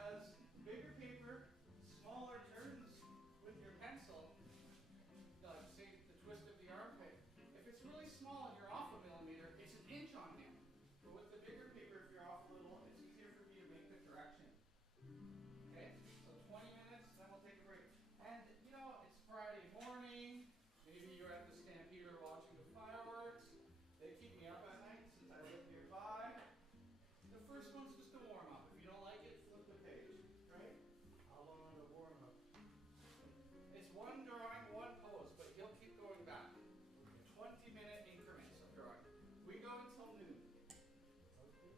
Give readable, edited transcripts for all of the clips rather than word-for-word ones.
because bigger paper, smaller turns with your pencil, say the twist of the armpit. If it's really small and you're off a millimeter, it's an inch on him. But with the bigger paper, if you're off a little, it's easier for me to make the correction. Okay, so 20 minutes, then we'll take a break. And you know, it's Friday morning. Maybe you're at the Stampede or watching the fireworks. They keep me up at night since I live nearby. The first one's just a warm-up. If you don't like it, flip the page, right? How long are the warm-up? It's one drawing, one pose, but you'll keep going back. 20-minute increments of drawing. We go until noon. Okay.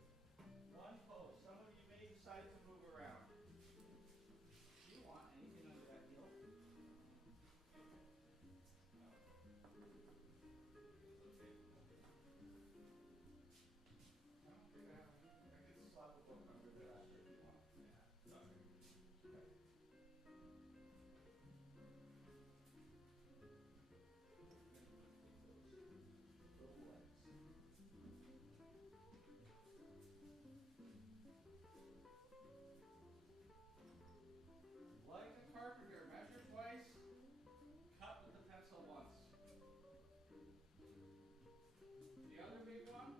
One pose. Some of you may decide to move around. Do you want anything under that heel? No. It's okay. No, yeah. I could slap a book under that if you want. Yeah. Sorry. Okay. Like a carpenter, measure twice, cut with the pencil once. The other big one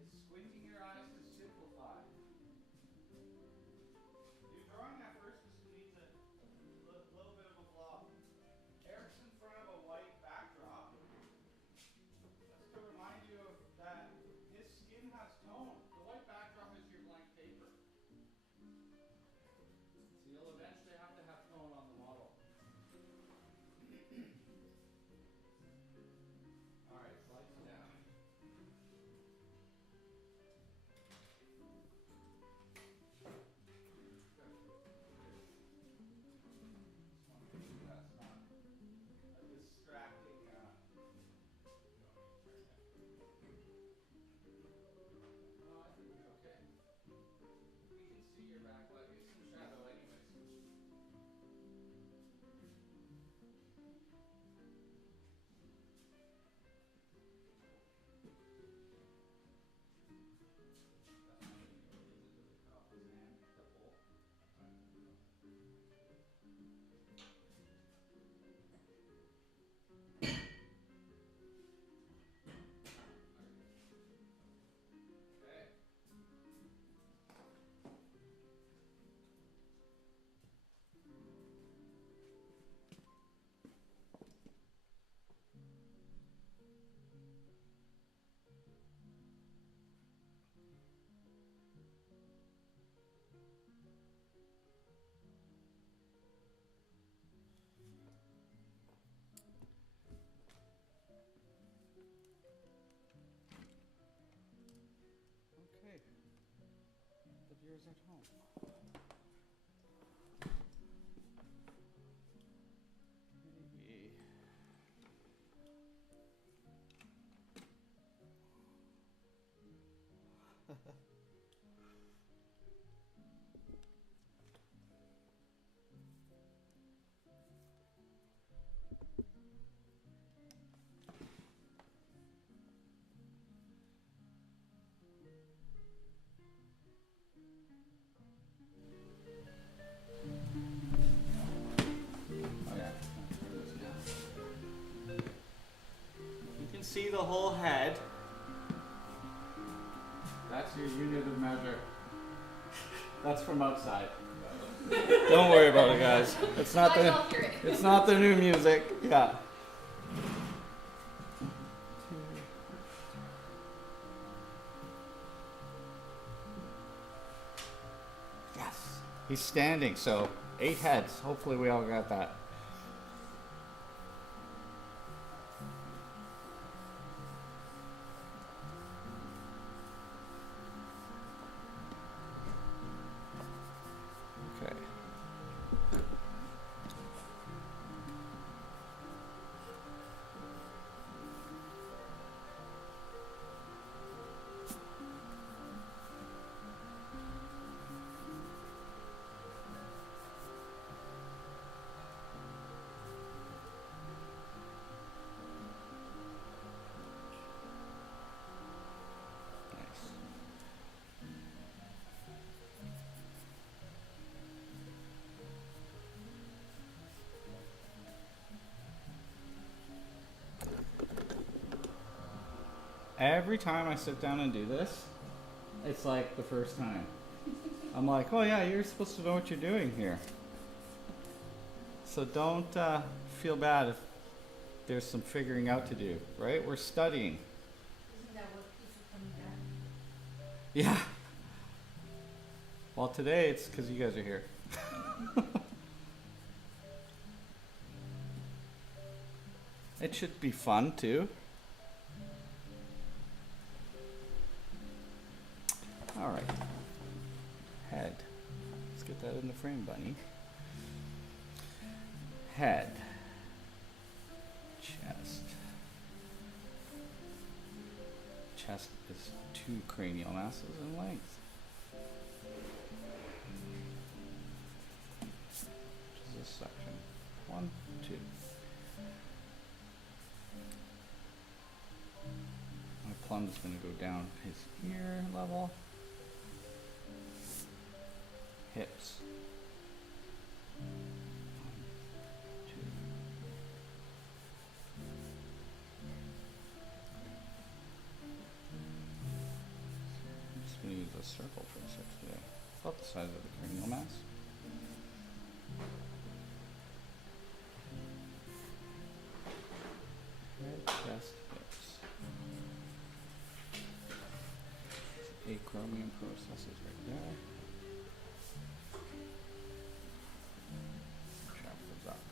is squinting your eyes to simplify. You're drawing that first, this needs a little bit of a blob. Eric's in front of a white backdrop. That's to remind you of that his skin has tone. The white backdrop is your blank paper. So you'll eventually have to have tone on the model. All right, lights down. Good. Just want to make sure that's not a distracting. No, I think it's okay. We can see your back leg. It's in shadow anyways. Okay. Okay. The viewers at home. Maybe. You can see the whole head. That's your unit of measure. That's from outside. Don't worry about it, guys. It's not the new music. Yeah. Yes. He's standing, so 8 heads. Hopefully we all got that. Okay. Every time I sit down and do this, it's like the first time. I'm like, oh yeah, you're supposed to know what you're doing here. So don't feel bad if there's some figuring out to do, right? We're studying. Isn't that what keeps you coming back? Yeah. Well, today it's because you guys are here. It should be fun too. All right. Head. Let's get that in the frame, bunny. Head. Chest. Chest is 2 cranial masses in length. Which is this section. 1, 2. My plumb is going to go down his ear level. Hips. 1, 2. I'm just going to use a circle for this today. About the size of the cranial mass. Head, chest, hips. Acromion processes right there. Chakras up.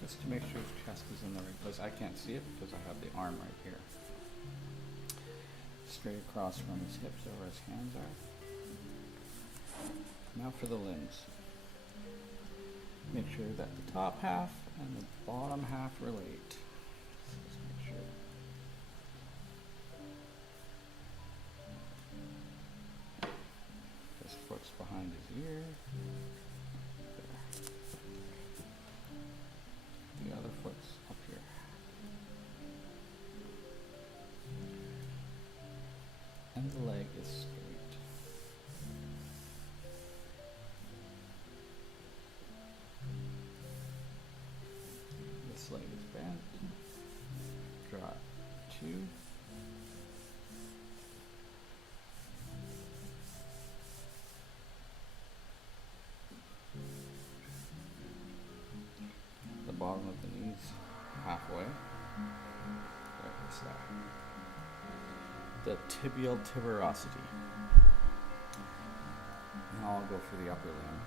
Just to make sure his chest is in the right place. I can't see it because I have the arm right here. Straight across from his hips to where his hands are. Now for the limbs. Make sure that the top half and the bottom half relate. So just make sure. His foot's behind his ear. There. The other foot's up here. And the leg is straight. This leg is bent. Draw 2. The bottom of the knees halfway. There's that. The tibial tuberosity. Now I'll go for the upper limb.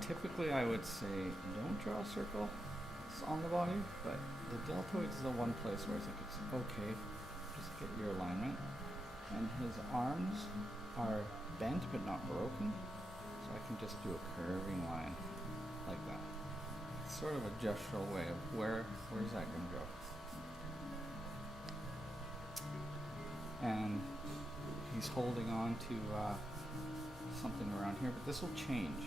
Typically I would say don't draw a circle on the body, but the deltoid is the one place where I think it's okay. Just get your alignment. And his arms are bent but not broken, so I can just do a curving line like that. It's sort of a gestural way of where's that going to go. And he's holding on to something around here, but this will change.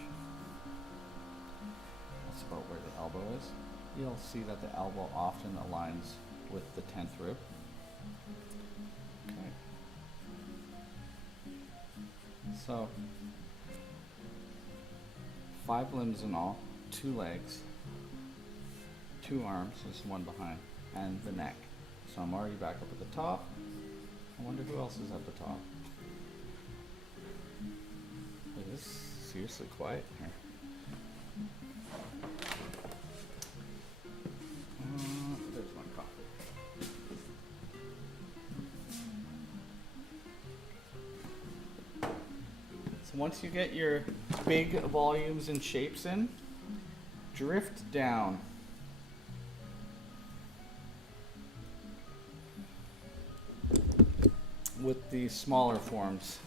That's about where the elbow is. You'll see that the elbow often aligns with the 10th rib. Okay. So, 5 limbs in all, 2 legs, 2 arms, there's one behind, and the neck. So I'm already back up at the top. I wonder who else is at the top. It is seriously quiet here. There's my coffee. So once you get your big volumes and shapes in, drift down. With the smaller forms.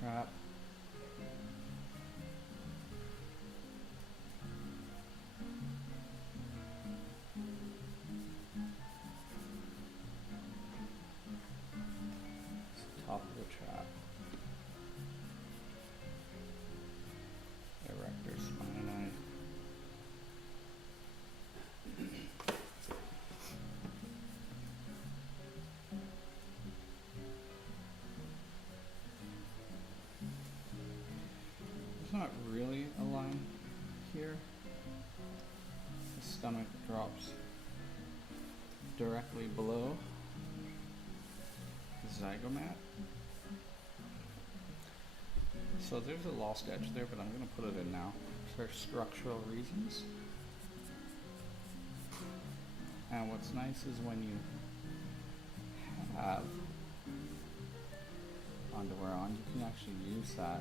Trap. Top of the trap. Erector spinae. there's not really a line here. The stomach drops directly below the zygomat. So there's a lost edge there, but I'm going to put it in now for structural reasons. And what's nice is when you have underwear on, you can actually use that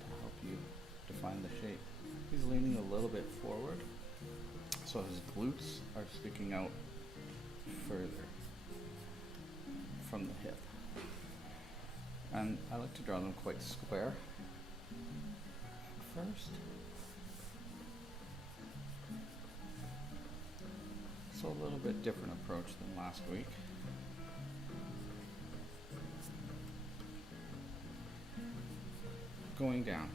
to help you define the shape. He's leaning a little bit forward, so his glutes are sticking out further from the hip. And I like to draw them quite square at first. So a little bit different approach than last week. Going down.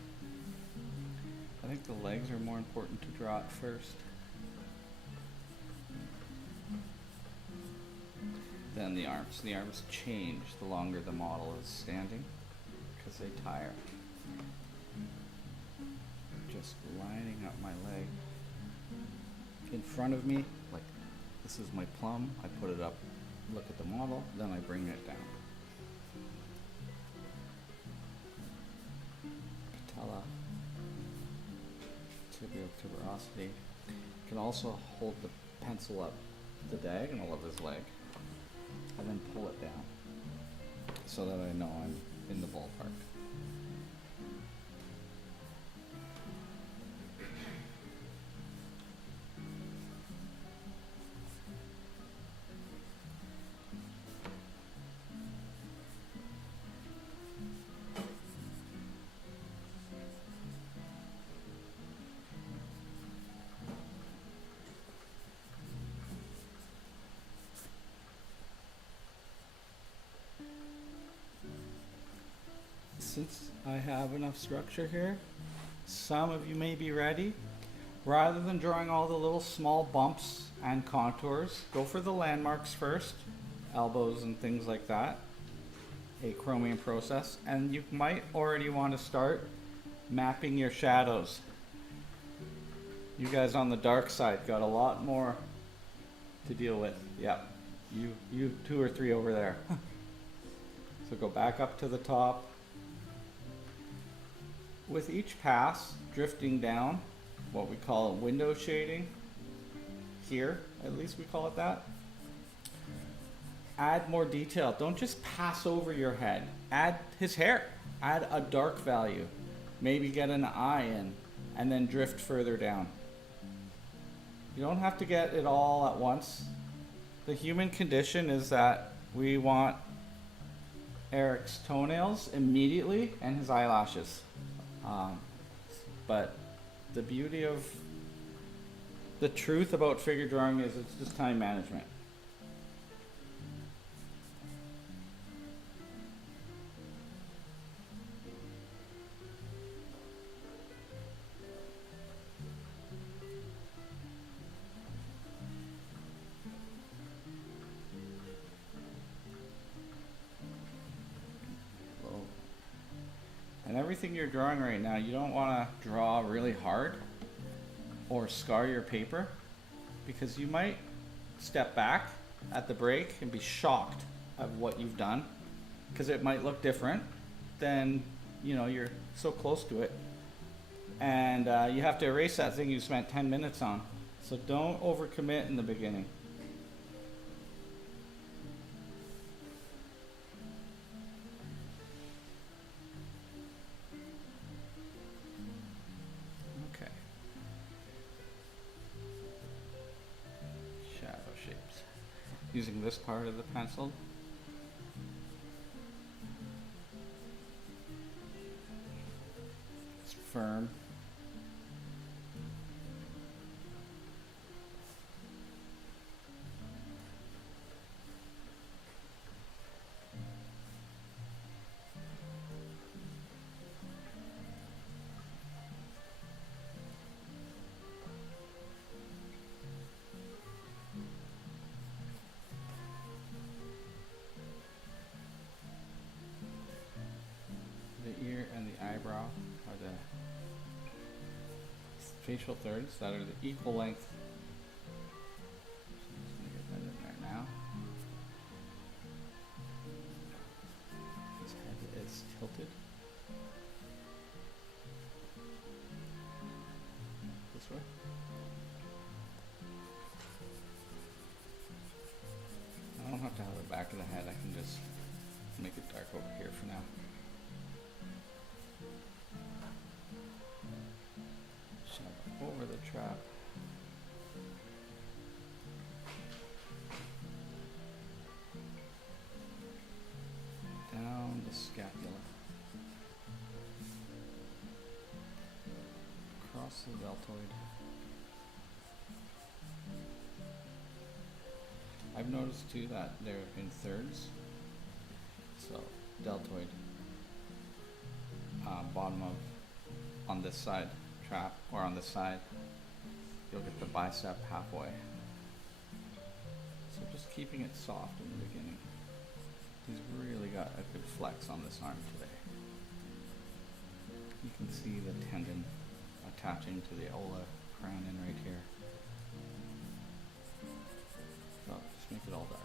I think the legs are more important to draw at first than the arms. The arms change the longer the model is standing because they tire. Just lining up my leg in front of me, like this is my plum. I put it up, look at the model, then I bring it down. Patella, tibial tuberosity. Can also hold the pencil up the diagonal of his leg and then pull it down so that I know I'm in the ballpark. Since I have enough structure here, some of you may be ready. Rather than drawing all the little small bumps and contours, go for the landmarks first, elbows and things like that, achromium process, and you might already want to start mapping your shadows. You guys on the dark side got a lot more to deal with. Yep, you 2 or 3 over there. So go back up to the top. With each pass, drifting down, what we call window shading, here, at least we call it that. Add more detail. Don't just pass over your head. Add his hair. Add a dark value. Maybe get an eye in, and then drift further down. You don't have to get it all at once. The human condition is that we want Eric's toenails immediately and his eyelashes. But the beauty of the truth about figure drawing is it's just time management. And everything you're drawing right now, you don't want to draw really hard or scar your paper, because you might step back at the break and be shocked at what you've done, because it might look different than, you know, you're so close to it. And you have to erase that thing you spent 10 minutes on. So don't overcommit in the beginning. Using this part of the pencil. It's firm. Eyebrow are the facial thirds that are the equal length. So I'm just gonna get that in there now. His head is tilted. This way. I don't have to have the back of the head, I can just make it dark over here for now. Shove over the trap. Down the scapula. Across the deltoid. I've noticed too that they're in thirds. So deltoid, bottom of, on this side trap, or on this side, you'll get the bicep halfway. So just keeping it soft in the beginning. He's really got a good flex on this arm today. You can see the tendon attaching to the olecranon right here. So just make it all dark.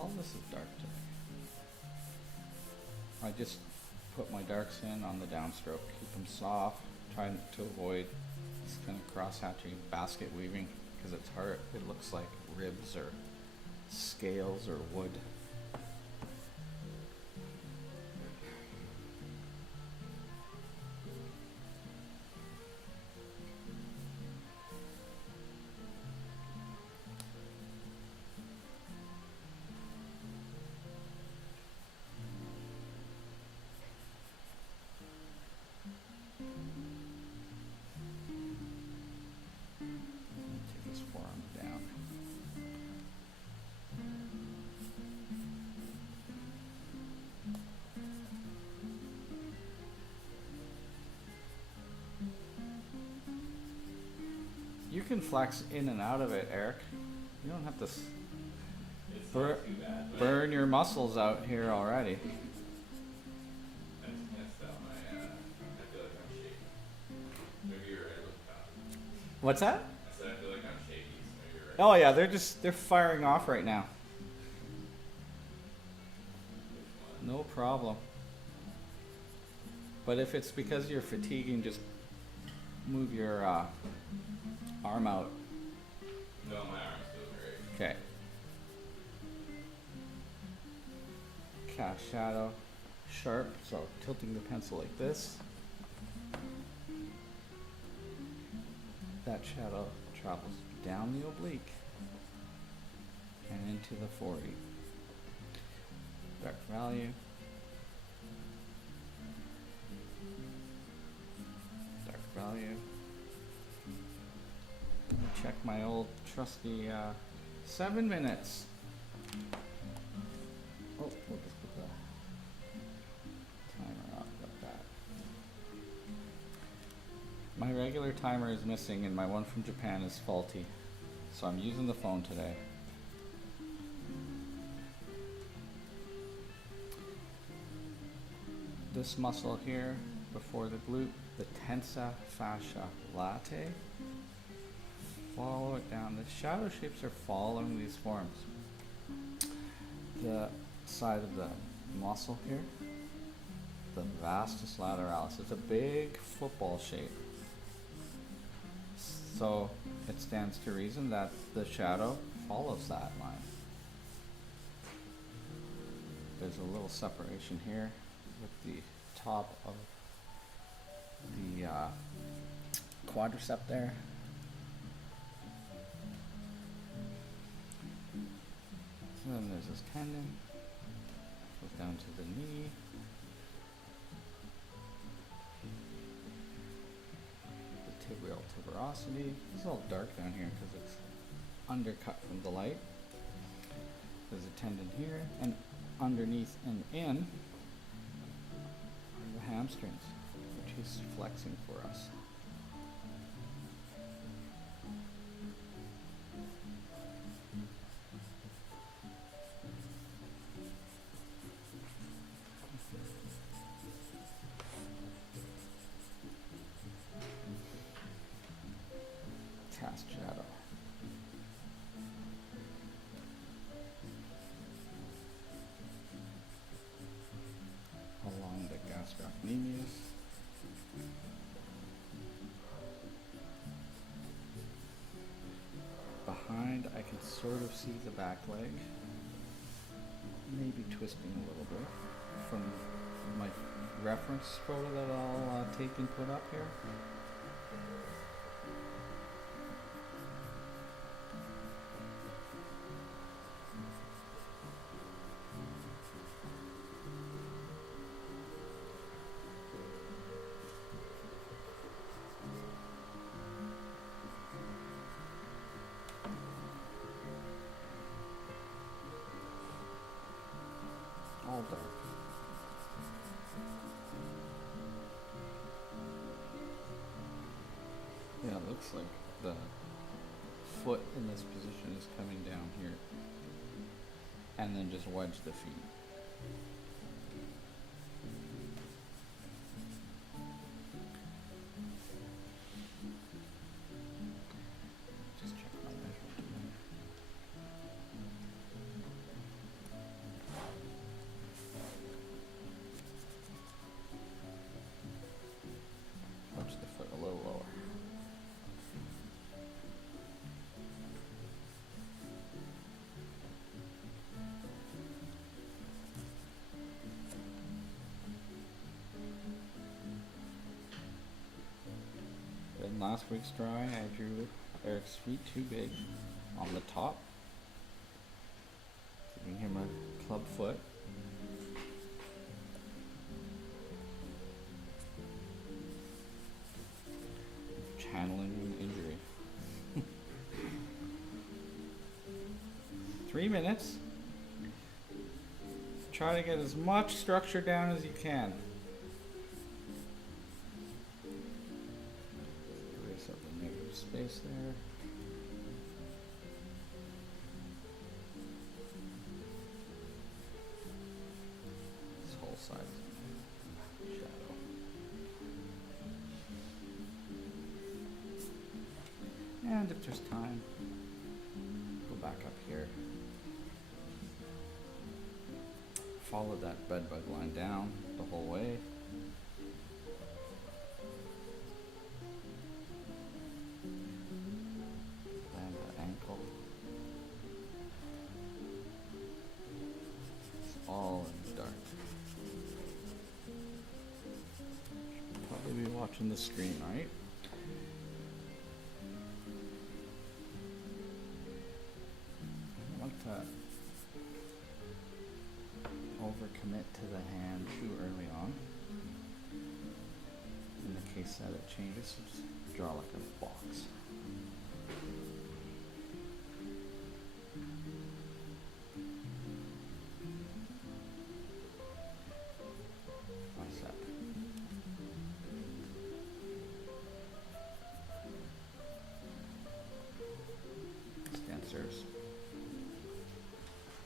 All this is dark today. I just put my darks in on the downstroke, keep them soft, trying to avoid this kind of cross-hatching basket weaving because it's hard. It looks like ribs or scales or wood. Take this forearm down. You can flex in and out of it, Eric. You don't have to It's not too bad, but burn your muscles out here already. I just can't stop my, I feel like I'm shaky. Maybe you're right with that. What's that? I said I feel like I'm shaky, so maybe you're right. Oh yeah, they're firing off right now. Which one? No problem. But if it's because you're fatiguing, just move your arm out. No, my arms feel great. Okay. Calf shadow, sharp, so tilting the pencil like this. That shadow travels down the oblique and into the 40. Dark value. Dark value. Let me check my old trusty 7 minutes. Oh, we'll just put the timer up like that. My regular timer is missing and my one from Japan is faulty. So I'm using the phone today. This muscle here before the glute, the tensa fascia latae. Follow it down. The shadow shapes are following these forms. The side of the muscle here, the vastus lateralis, it's a big football shape. So it stands to reason that the shadow follows that line. There's a little separation here with the top of the quadricep there. So then there's this tendon, goes down to the knee. The tibial tuberosity. It's all dark down here because it's undercut from the light. There's a tendon here, and underneath and in are the hamstrings, which he's flexing for us. cast shadow. Along the gastrocnemius. Behind, I can sort of see the back leg. Maybe twisting a little bit from my reference photo that I'll take and put up here. All dark. Yeah, it looks like the foot in this position is coming down here. And then just wedge the feet. Just check my measurement. Wedge the foot a little lower. In last week's drawing, I drew Eric's feet too big on the top, giving him a club foot. Channeling an injury. 3 minutes. Try to get as much structure down as you can. Erase up the negative space there. This whole side is shadow. And if there's time, go back up here. Follow that bedbug line down the whole way. Land the ankle. It's all in the dark. Should probably be watching the screen, right? I don't want to overcommit to the hand too early on. In the case that it changes, just draw like a box. Bicep. Extensors.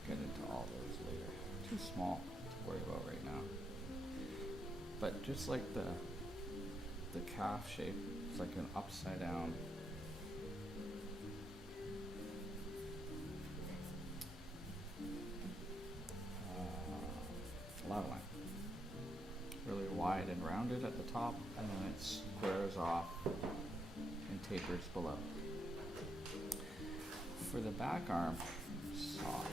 Get into all those later. Too small to worry about right now. But just like the calf shape, it's like an upside down lava line. Really wide and rounded at the top, and then it squares off and tapers below. For the back arm, soft.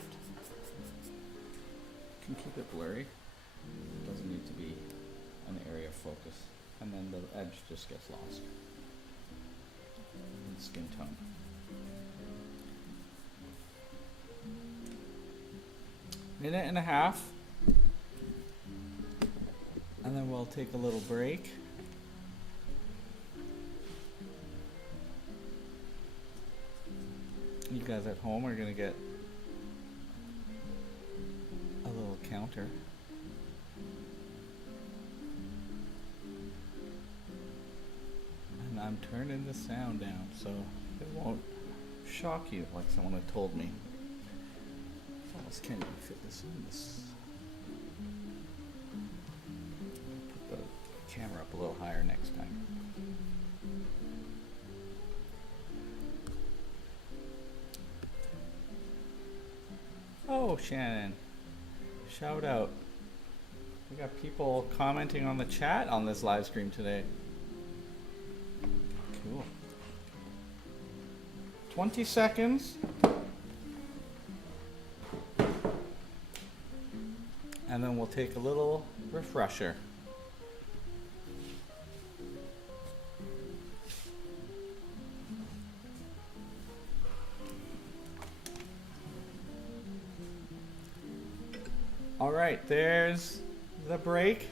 Can keep it blurry. It doesn't need to be an area of focus. And then the edge just gets lost in skin tone. Minute and a half. And then we'll take a little break. You guys at home are gonna get a little counter. And I'm turning the sound down so it won't shock you like someone had told me. Almost can't even fit this in this. Put the camera up a little higher next time. Oh, Shannon. Shout out. We got people commenting on the chat on this live stream today. Cool. 20 seconds. And then we'll take a little refresher. All right, there's the break.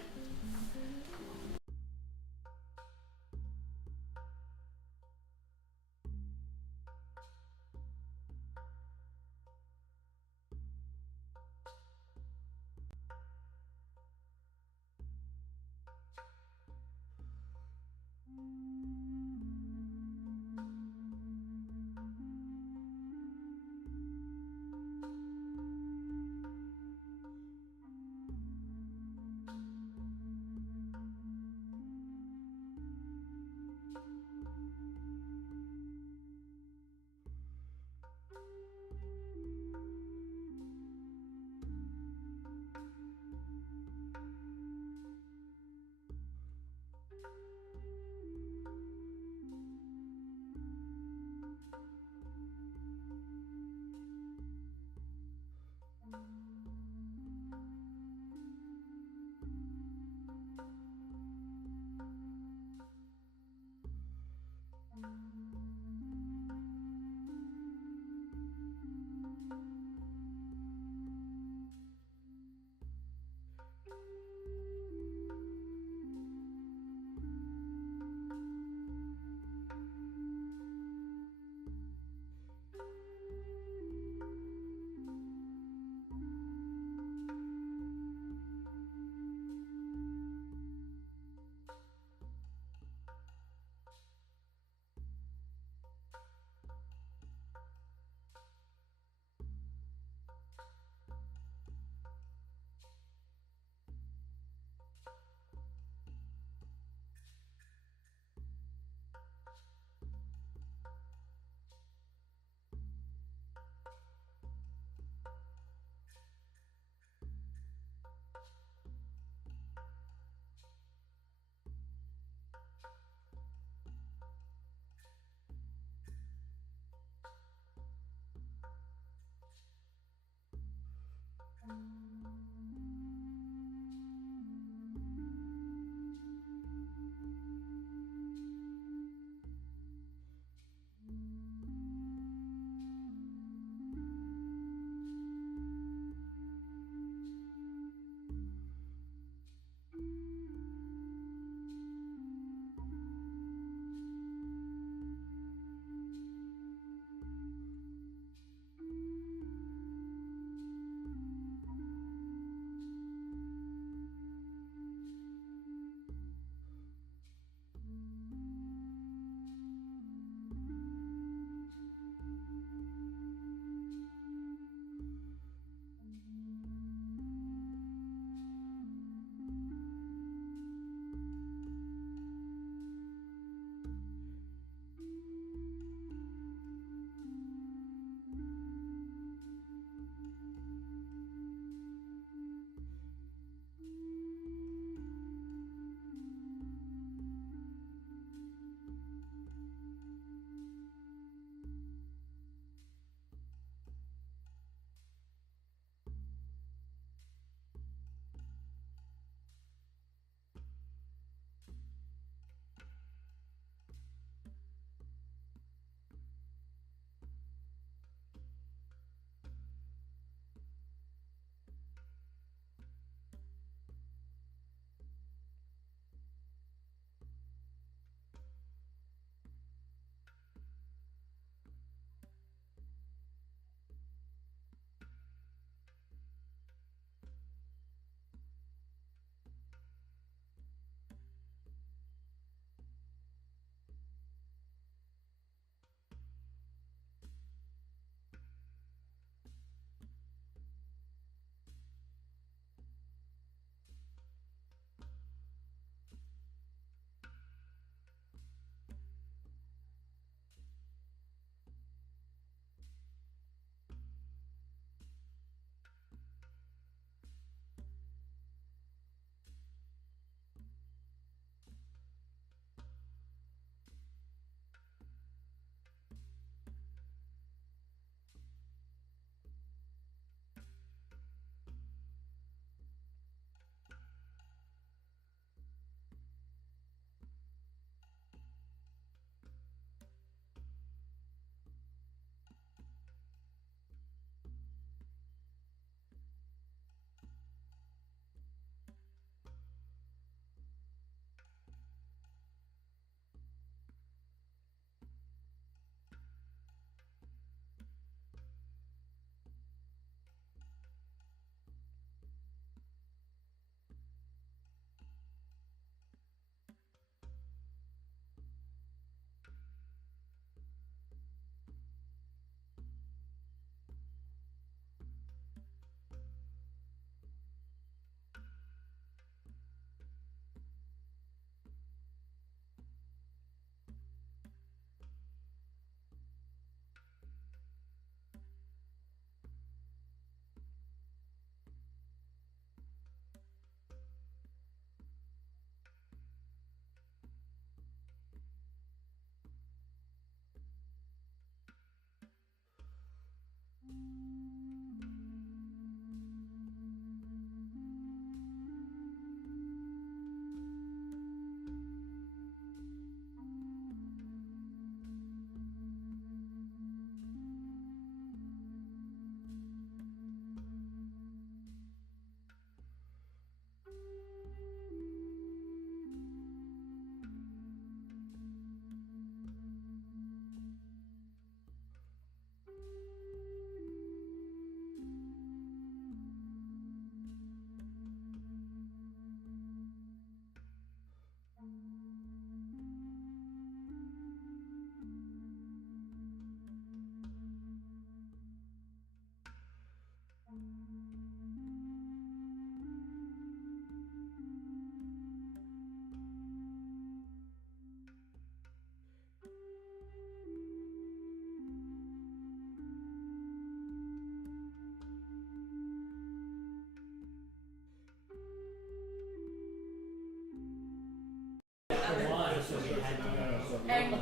And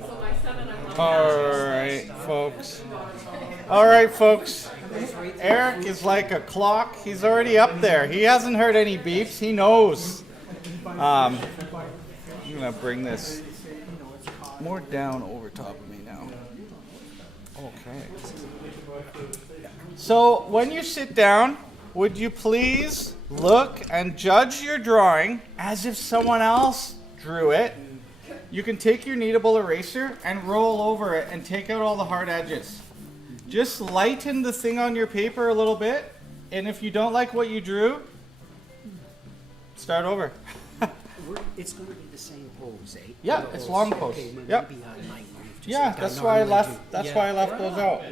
so my son and I All right, folks. Eric is like a clock. He's already up there. He hasn't heard any beeps. He knows. I'm going to bring this more down over top of me now. Okay. So when you sit down, would you please look and judge your drawing as if someone else drew it? You can take your kneadable eraser and roll over it and take out all the hard edges. Just lighten the thing on your paper a little bit, and if you don't like what you drew, start over. It's going to be the same pose, eh? Yeah, it's long pose. Okay, maybe Yep. I might move just Yeah, like that's I why I normally left. do. That's Yeah. why I left those out.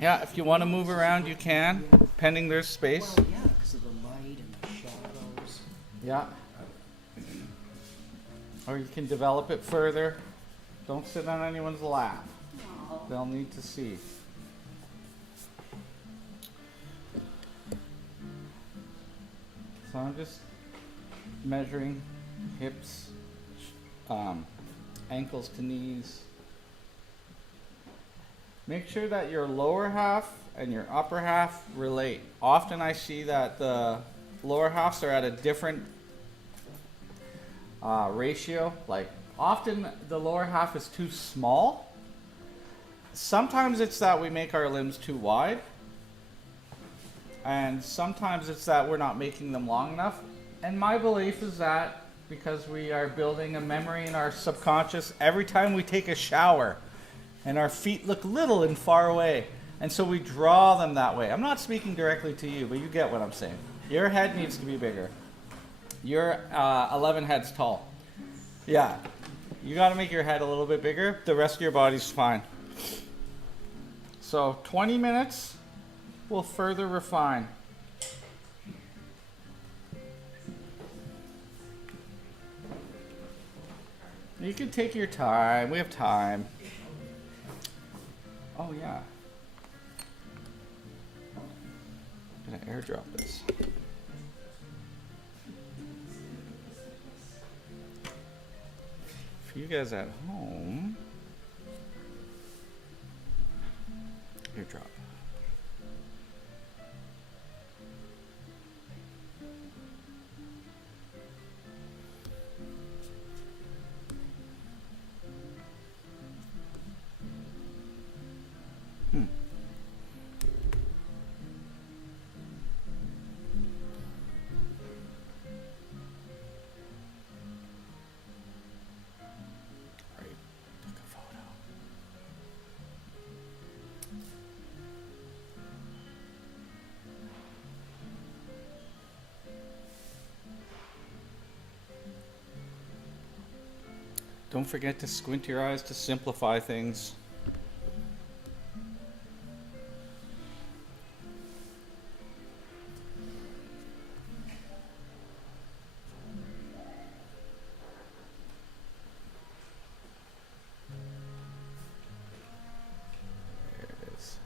Yeah, if you want to move around, you can, pending there's space. Well, yeah, because of the light and the shadows. Yeah. Or you can develop it further. Don't sit on anyone's lap. They'll need to see. So I'm just measuring hips, ankles to knees. Make sure that your lower half and your upper half relate. Often I see that the lower halves are at a different ratio. Like often the lower half is too small. Sometimes it's that we make our limbs too wide. And sometimes it's that we're not making them long enough. And my belief is that because we are building a memory in our subconscious every time we take a shower and our feet look little and far away. And so we draw them that way. I'm not speaking directly to you, but you get what I'm saying. Your head needs to be bigger. You're 11 heads tall. Yeah, you got to make your head a little bit bigger. The rest of your body's fine. So 20 minutes will further refine. You can take your time. We have time. Oh yeah. I'm gonna airdrop this. For you guys at home, airdrop. Don't forget to squint your eyes to simplify things. There it is.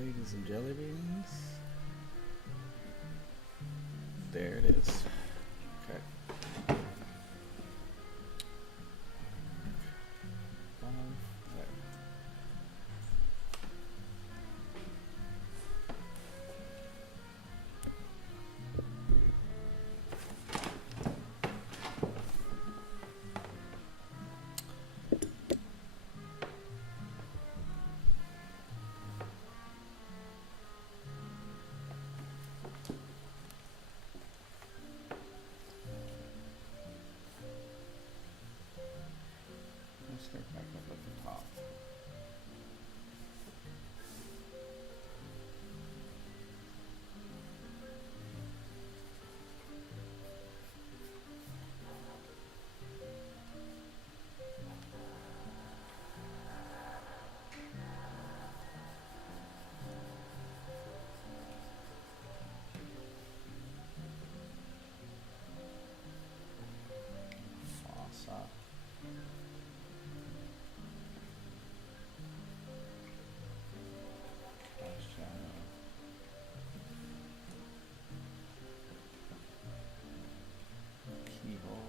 Ladies and jelly beans. There it is. Okay. There. Let's start back up at the top. Fossa. Cast shadow. Keyhole.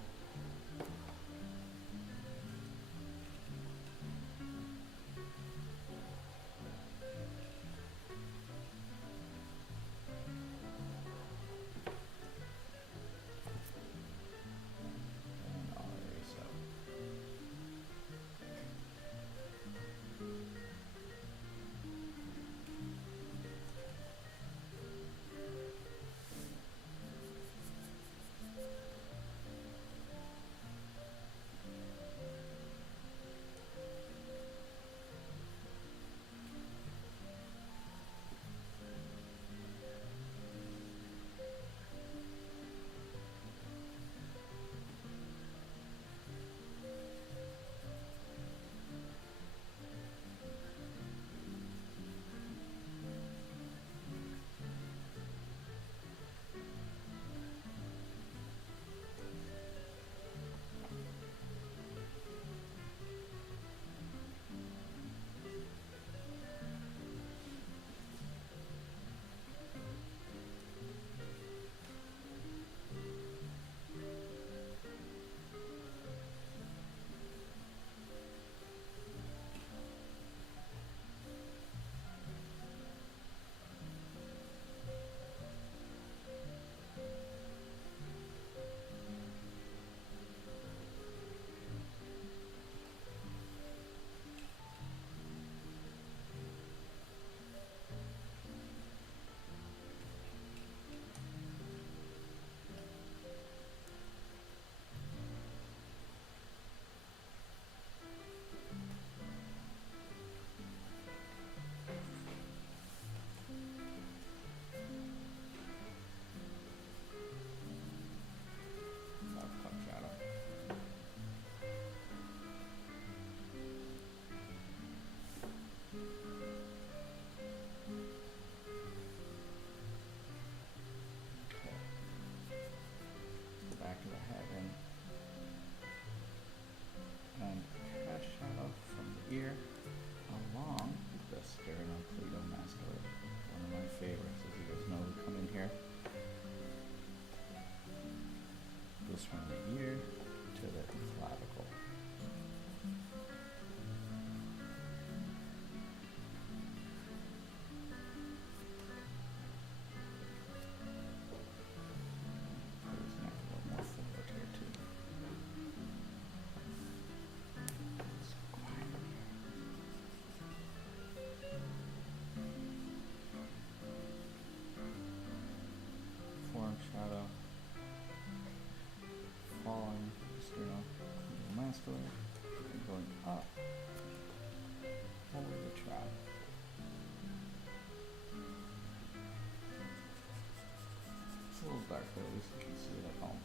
And I'll erase out. Top shadow. Okay. Back of the head and cast shadow from the ear along the sternocleidomastoid. One of my favorites, as you guys know who come in here. Goes from the ear to the clavicle. Put his neck a little more forward here too. It's quiet in here. Form shadow. Following sternocleidomastoid and going up over the trap. It's a little dark, but at least you can see it at home.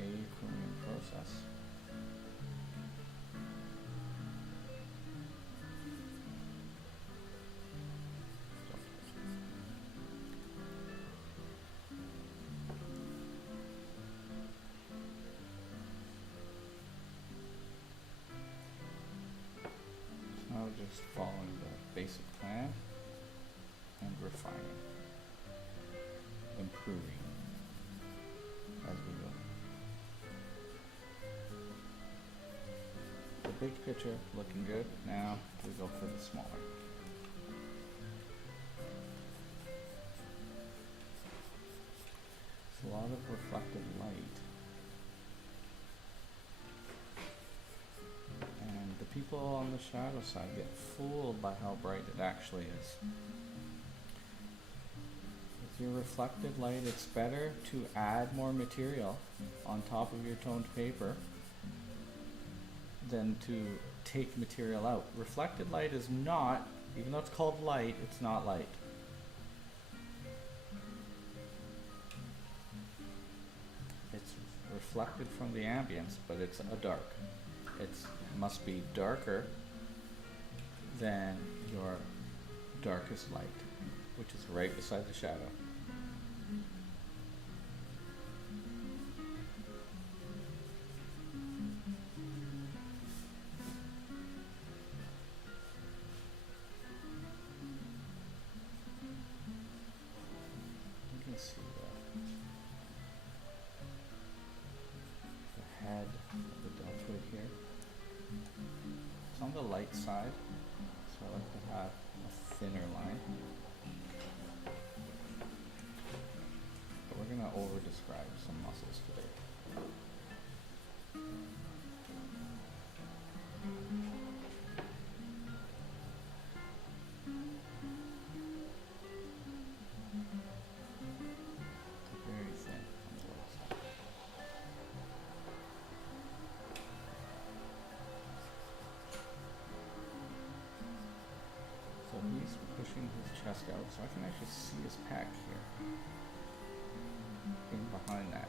A Chromium process. following the basic plan and refining, improving as we go. The big picture looking good. Now we go for the smaller. It's a lot of reflective light. And the people on the shadow side get fooled by how bright it actually is. With your reflective light, it's better to add more material on top of your toned paper than to take material out. Reflected light is not, even though it's called light, it's not light. It's reflected from the ambience, but it's a dark. It must be darker than your darkest light, which is right beside the shadow. You can see the head of the deltoid here. It's on the light side, so I like to have a thinner line. But we're going to over-describe some muscles today. Very thin on the light side. So he's pushing his chest out, so I can actually see his pec here. In behind that.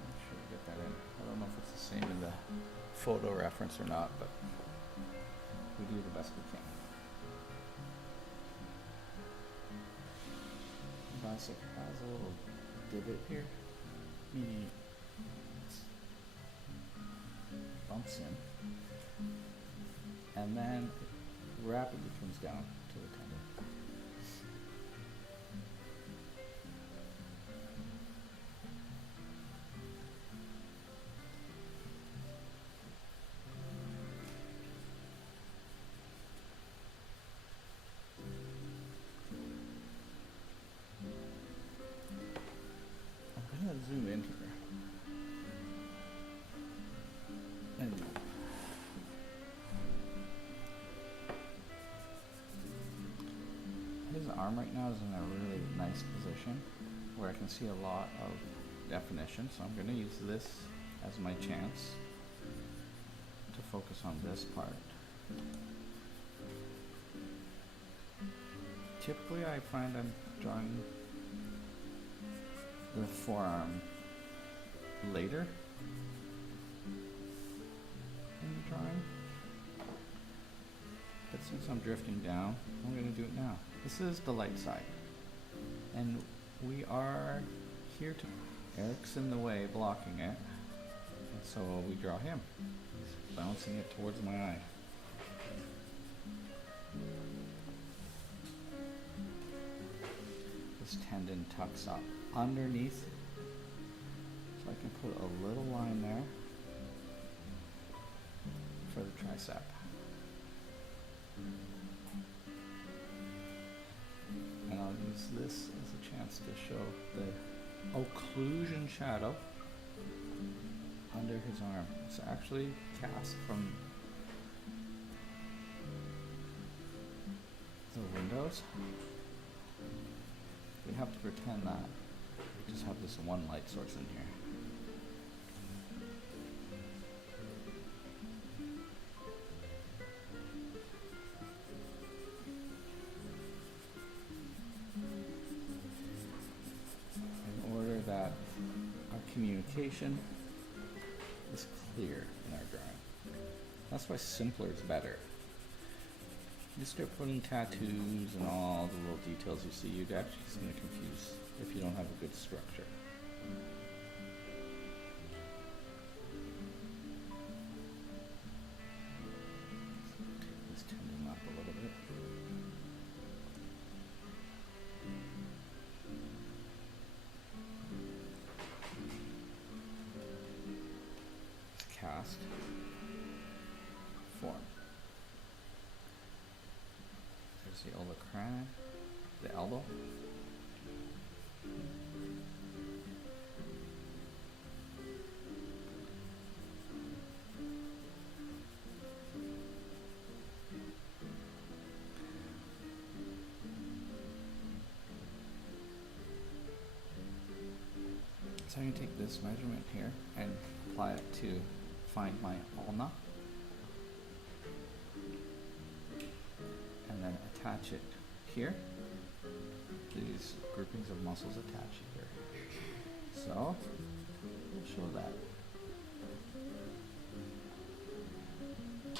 Make sure to get that in. I don't know if it's the same in the photo reference or not, but we do the best we can. Bicep has a little divot here, meaning it bumps in, and then it rapidly comes down to the tendon. I'm gonna zoom in here. And his arm right now is in a really nice position where I can see a lot of definition, so I'm going to use this as my chance to focus on this part. Typically I find I'm drawing the forearm later in the drawing, but since I'm drifting down, I'm going to do it now. This is the light side, and we are here to, Eric's in the way blocking it, and so we draw him. He's bouncing it towards my eye. This tendon tucks up underneath, so I can put a little line there for the tricep. And I'll use this as a chance to show the occlusion shadow under his arm. It's actually cast from the windows. We have to pretend that we just have this one light source in here. In order that our communication is clear in our drawing. That's why simpler is better. You start putting tattoos and all the little details you see, you're actually just going to confuse if you don't have a good structure. Let's turn them up a little bit. Let's cast. Form. There's the olecranon, the elbow. So I'm going to take this measurement here and apply it to find my ulna. And then attach it here. These groupings of muscles attach here. So, we'll show that.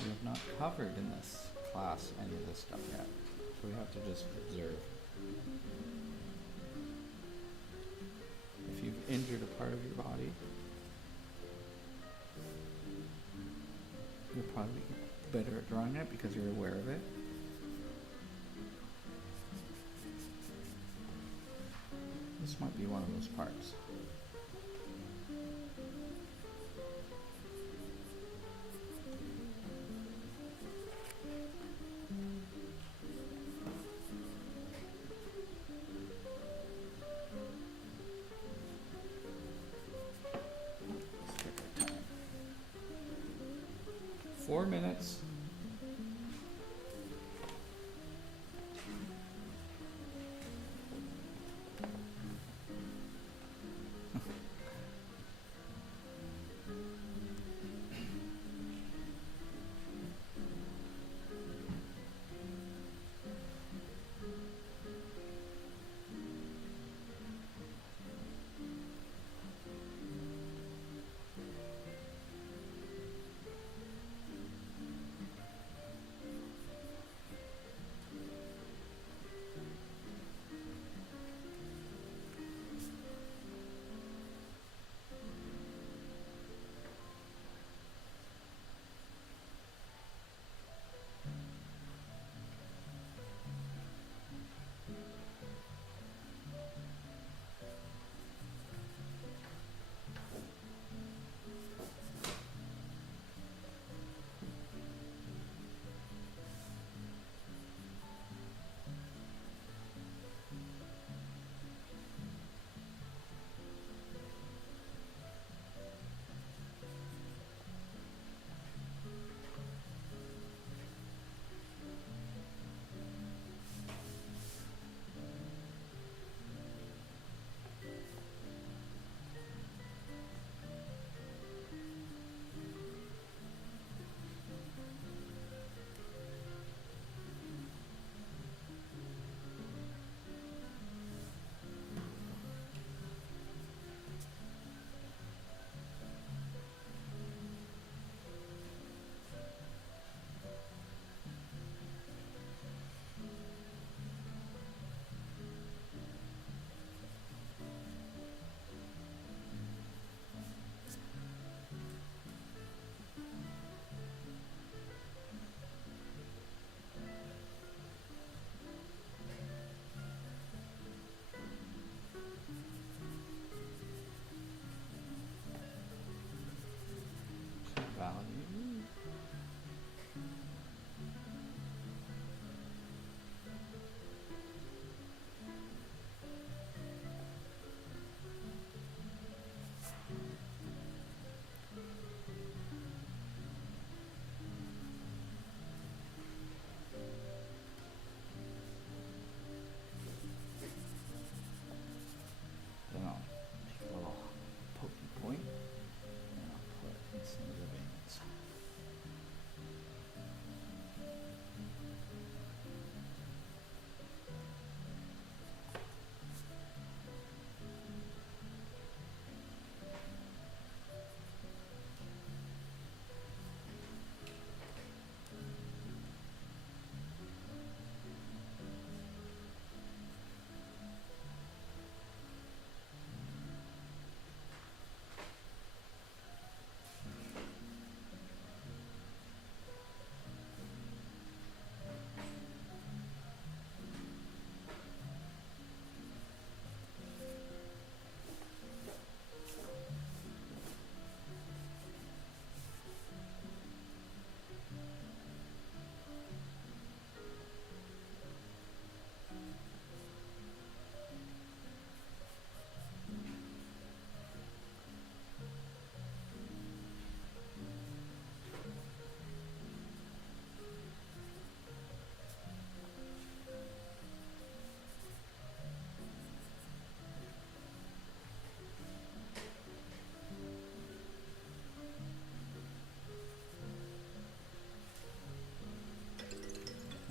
We have not covered in this class any of this stuff yet. So we have to just observe. If you've injured a part of your body, you'll probably be better at drawing it because you're aware of it. This might be one of those parts. Let's take our time. 4 minutes.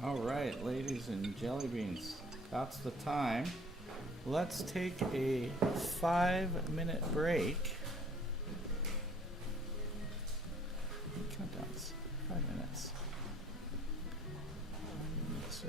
All right, ladies and jelly beans, that's the time. Let's take a 5-minute break. Countdowns, 5 minutes. Mixer.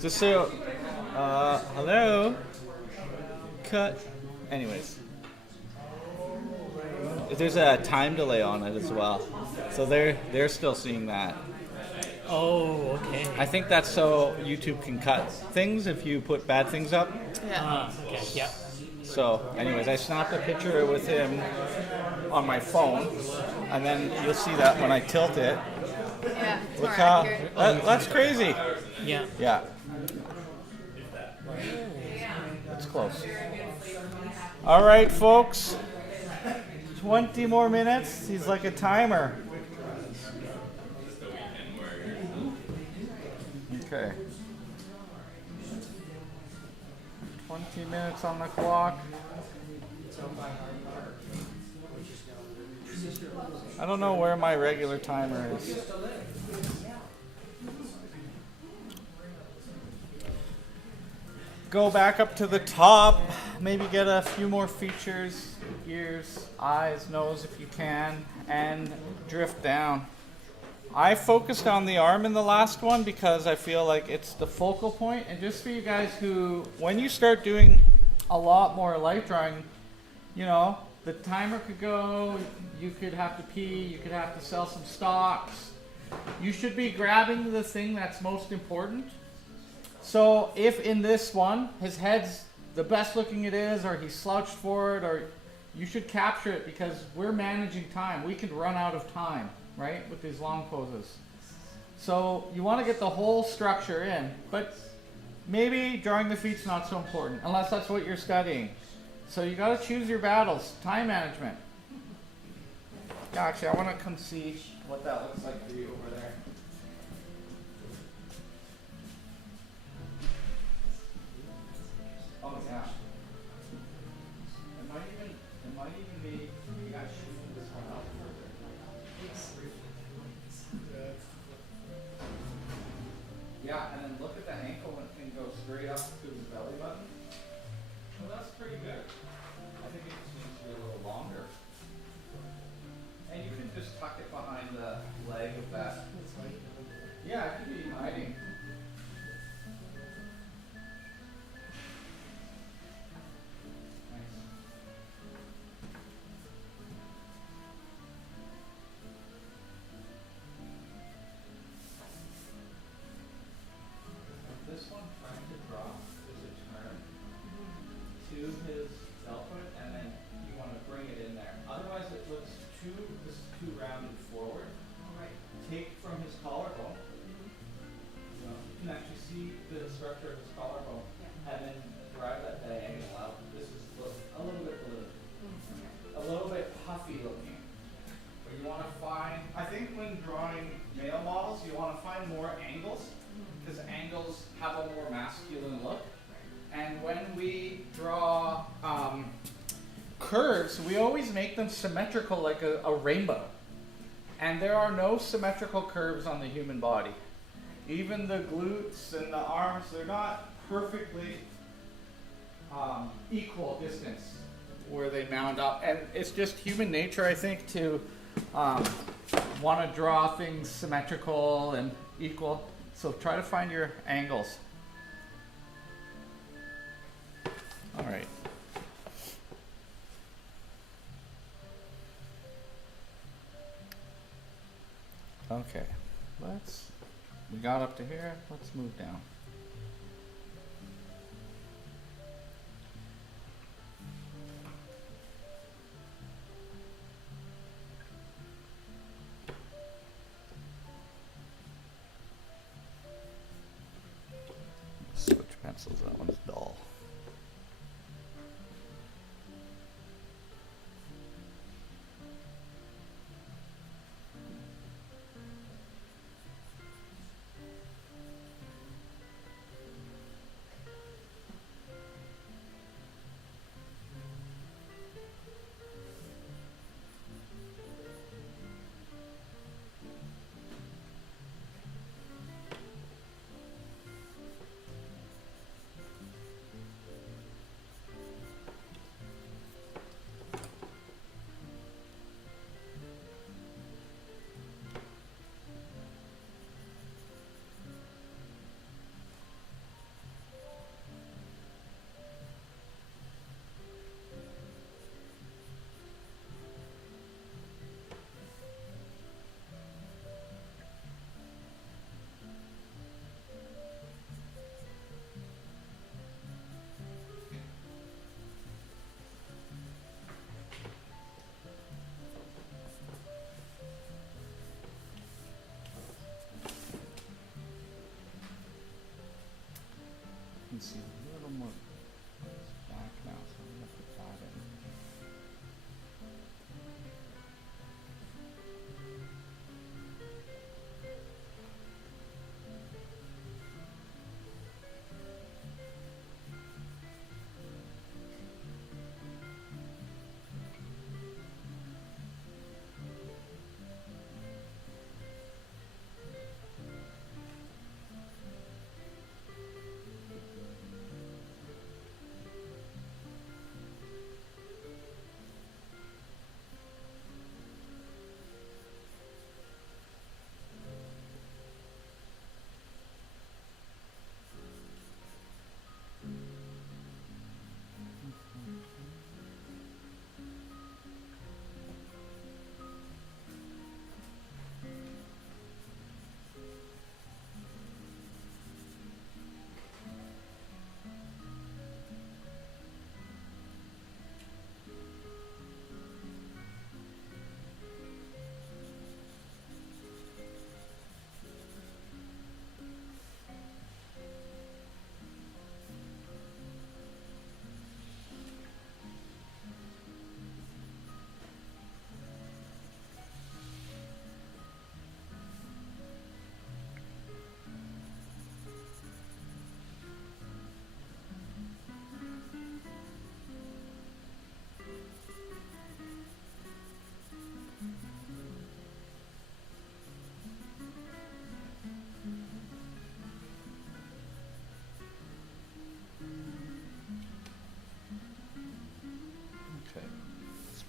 Just so, hello? Cut. Anyways. There's a time delay on it as well. So they're still seeing that. Oh, okay. I think that's so YouTube can cut things if you put bad things up. Okay. Yep. So, anyways, I snapped a picture with him on my phone, and then you'll see that when I tilt it. Yeah, it's Look more how accurate. that's crazy. Yeah. Yeah. It's close. All right, folks. 20 more minutes. He's like a timer. Okay. 20 minutes on the clock. I don't know where my regular timer is. Go back up to the top, maybe get a few more features, ears, eyes, nose if you can, and drift down. I focused on the arm in the last one because I feel like it's the focal point. And just for you guys who, when you start doing a lot more light drawing, you know, the timer could go, you could have to pee, you could have to sell some stocks. You should be grabbing the thing that's most important. So if in this one, his head's the best looking it is, or he's slouched forward, or you should capture it because we're managing time. We could run out of time, right, with these long poses. So you want to get the whole structure in, but maybe drawing the feet's not so important, unless that's what you're studying. So you got to choose your battles. Time management. Yeah, actually, I want to come see what that looks like for you over there. Oh yeah. It might even be you guys shooting this one out further. Yeah, and then look at the ankle when it can go straight up to his belly button. Well, that's pretty good. I think it just needs to be a little longer. And you can just tuck it behind the leg of that. Yeah, it could be hiding. Nice. This one trying to drop is a turn to his deltoid, and then you want to bring it in there. Otherwise, it looks too rounded forward. Right. Take from his collarbone. You know, you can actually see the structure of his collarbone, and then drive that diagonal out. This is a little bit blue, a little bit puffy looking. But you want to find. I think when drawing male models, you want to find more angles. Because angles have a more masculine look. And when we draw curves, we always make them symmetrical like a rainbow. And there are no symmetrical curves on the human body. Even the glutes and the arms, they're not perfectly equal distance where they mount up. And it's just human nature, I think, to want to draw things symmetrical and equal. So try to find your angles. All right. Okay, we got up to here, let's move down. Switch pencils, that one's dull.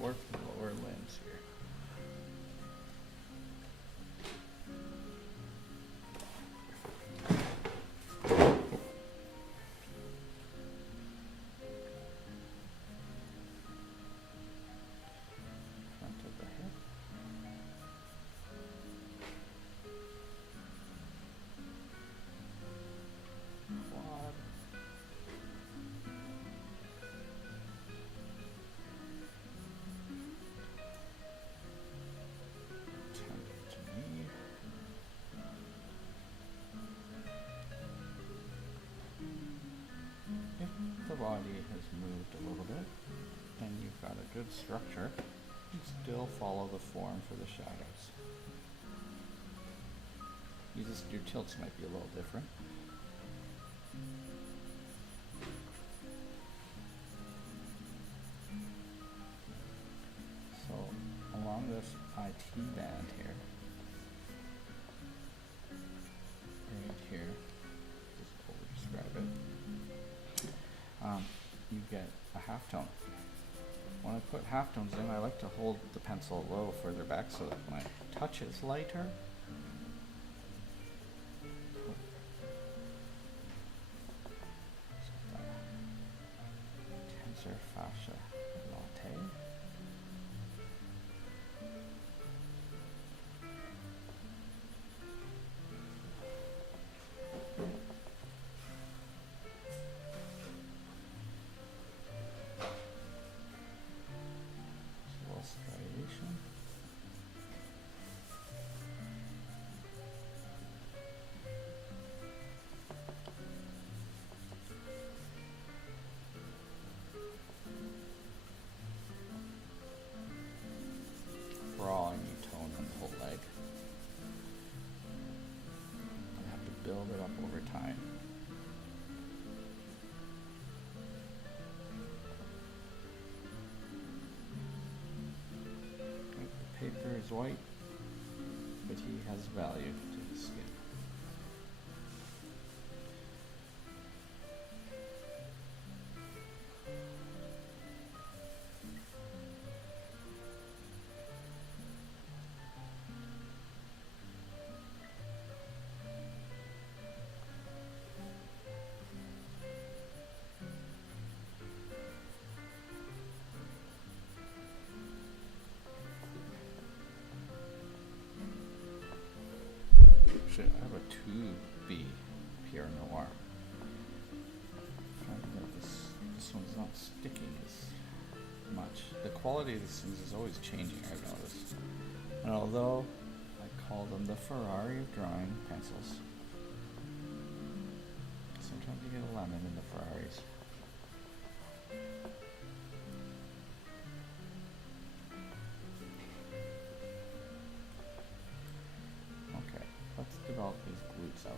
work the lower limbs here. Front of the hip. Quad. Temp to knee. If the body has moved a little bit, then you've got a good structure. You still follow the form for the shadows. Your tilts might be a little different. So along this IT band here, right here, just over describe it. You get a halftone. When I put halftones in, I like to hold the pencil a little further back so that my touch is lighter. Tensor fascia latte. A little striation. For all I need tone on the whole leg. I have to build it up over time. The paper is white, but he has value to his skin. Shit, I have a 2B Pierre Noir. Finding that this one's not sticking as much. The quality of these things is always changing, I've noticed. And although I call them the Ferrari of drawing pencils, sometimes you get a lemon in the Ferraris. Okay, let's develop these glutes out.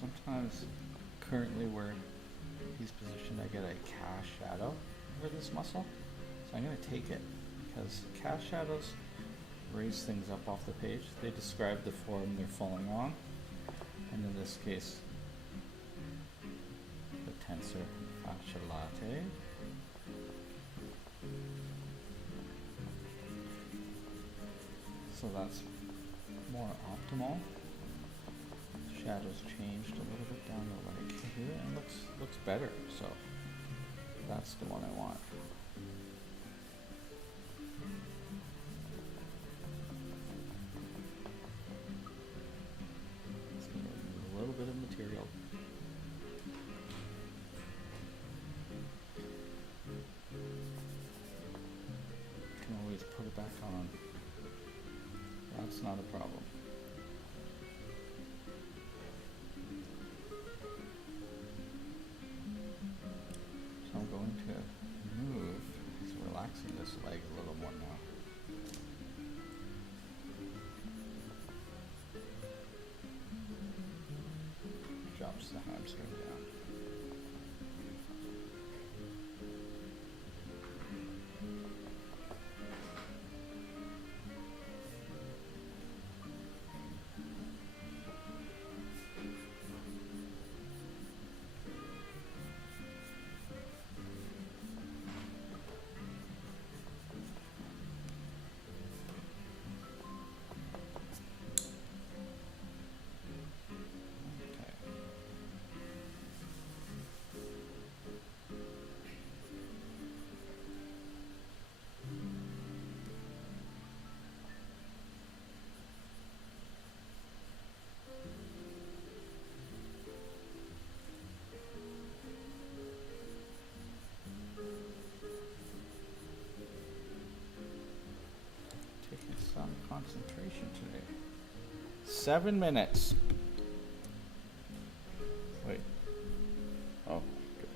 Sometimes, currently where he's positioned, I get a cast shadow over this muscle. So I'm going to take it because cast shadows raise things up off the page. They describe the form they're falling on. And in this case, the tensor fascia latte. So that's more optimal. Shadows changed a little bit down the leg here and looks better, so that's the one I want. It's gonna need a little bit of material. Can always put it back on. That's not a problem. So I'm going to move sometimes here and down. Okay. Taking some concentration today. 7 minutes. Wait. Oh, good.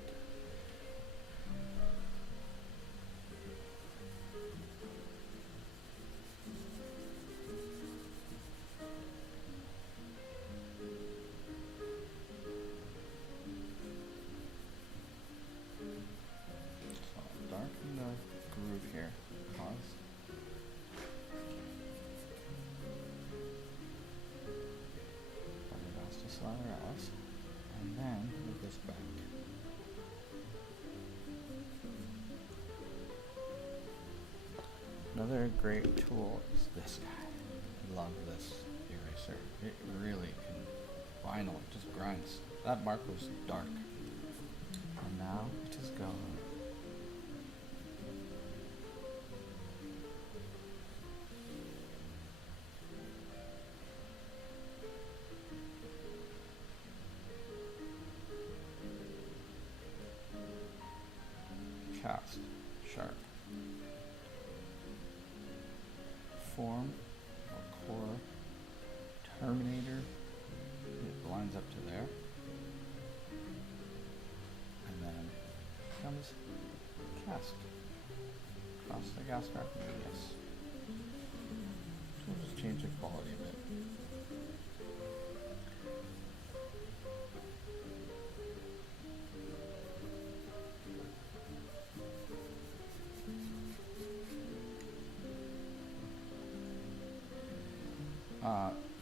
So darken the groove here. Pause. Artista slider S, and then move this back. Another great tool is this guy. I love this eraser. It really can, vinyl, it just grinds. That mark was dark. And now it is gone. Cast, sharp. Form or core, terminator, it lines up to there. And then comes cast. Across the gas card, yes. So we'll just change the quality a bit.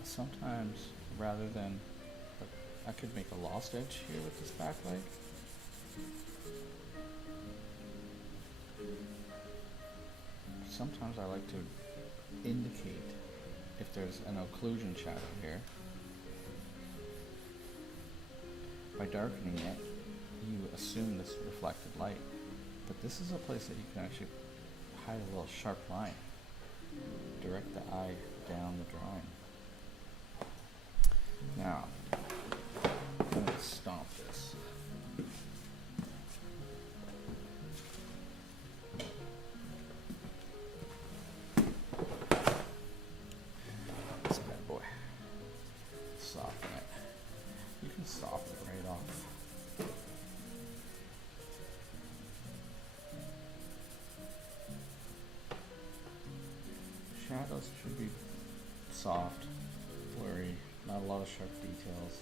Sometimes, rather than, I could make a lost edge here with this backlight. Sometimes I like to indicate if there's an occlusion shadow here. By darkening it, you assume this reflected light. But this is a place that you can actually hide a little sharp line. Direct the eye down the drawing. Now, I'm going to stomp this. This bad boy. Soften it. You can soften it right off. Shadows should be soft, blurry. Not a lot of sharp details.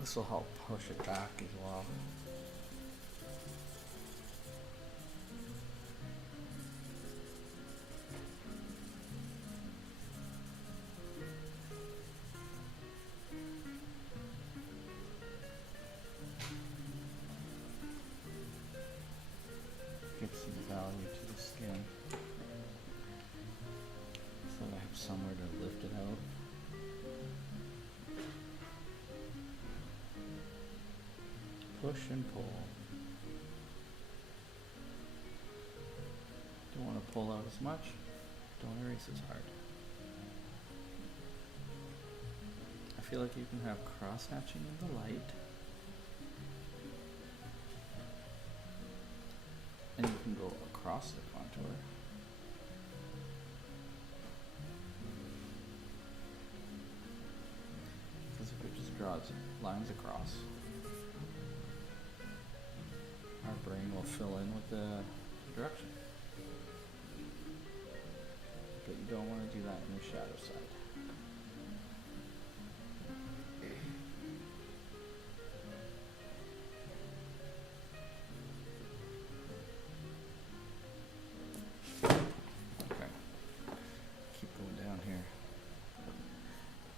This will help push it back as well. Give some value to the skin so that I have somewhere to lift it out. Push and pull. Don't want to pull out as much, don't erase as hard. I feel like you can have cross hatching in the light. And you can go across the contour. Because if it just draws lines across, our brain will fill in with the direction. but you don't want to do that in the shadow side. Okay, keep going down here.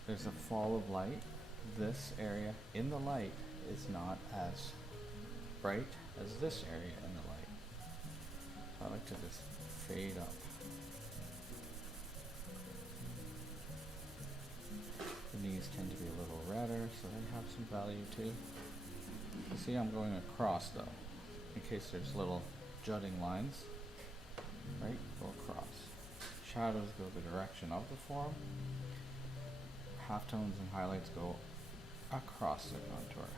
There's a fall of light. This area in the light is not as bright as this area in the light. So I like to just fade up. The knees tend to be a little redder, so they have some value too. You see I'm going across though, in case there's little jutting lines. Right? Go across. Shadows go the direction of the form. Halftones and highlights go across the contour.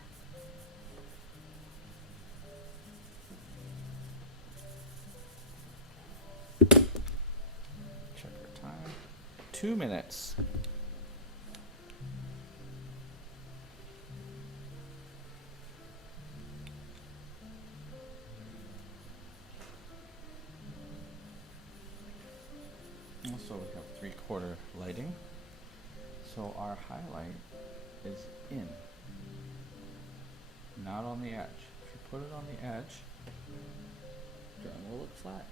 Check our time. 2 minutes. Also, we have 3/4 lighting. So our highlight is in, not on the edge. If you put it on the edge, drawing will look flat.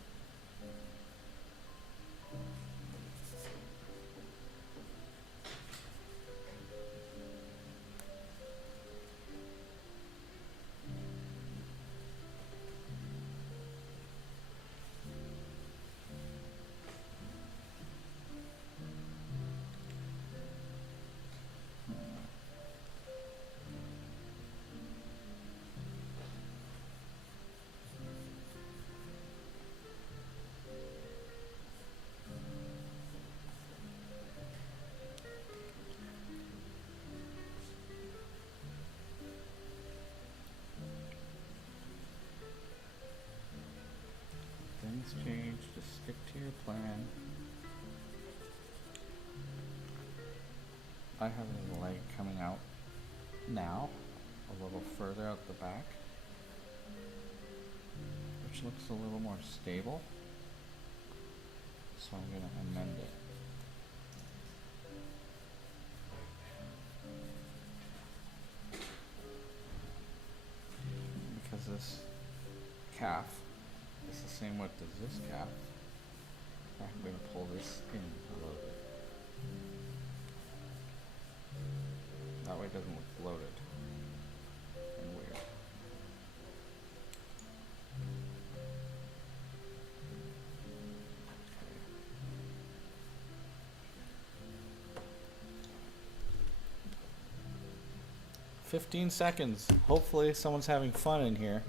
Things change, just stick to your plan. I have a leg coming out now, a little further out the back, which looks a little more stable, so I'm going to amend it. Because this calf is the same width as this calf, I'm going to pull this in a little bit. That way it doesn't look bloated and weird. Okay. 15 seconds. Hopefully someone's having fun in here.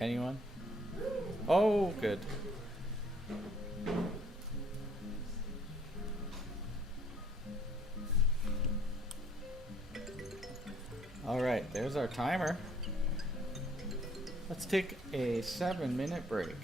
Anyone? Oh, good. All right, there's our timer. Let's take a 7-minute break.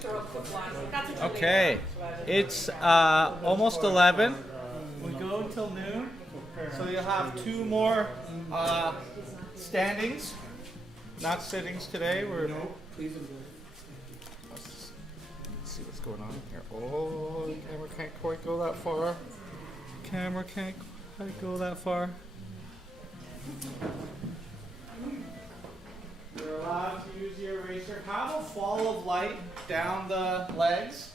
throw a quick line. Got to Okay, it's almost 11. We go till noon, so you'll have 2 more standings, not sittings today. We're let's see what's going on here. Oh, the camera can't quite go that far. Camera can't quite go that far. You're allowed to use your eraser. Have a fall of light down the legs.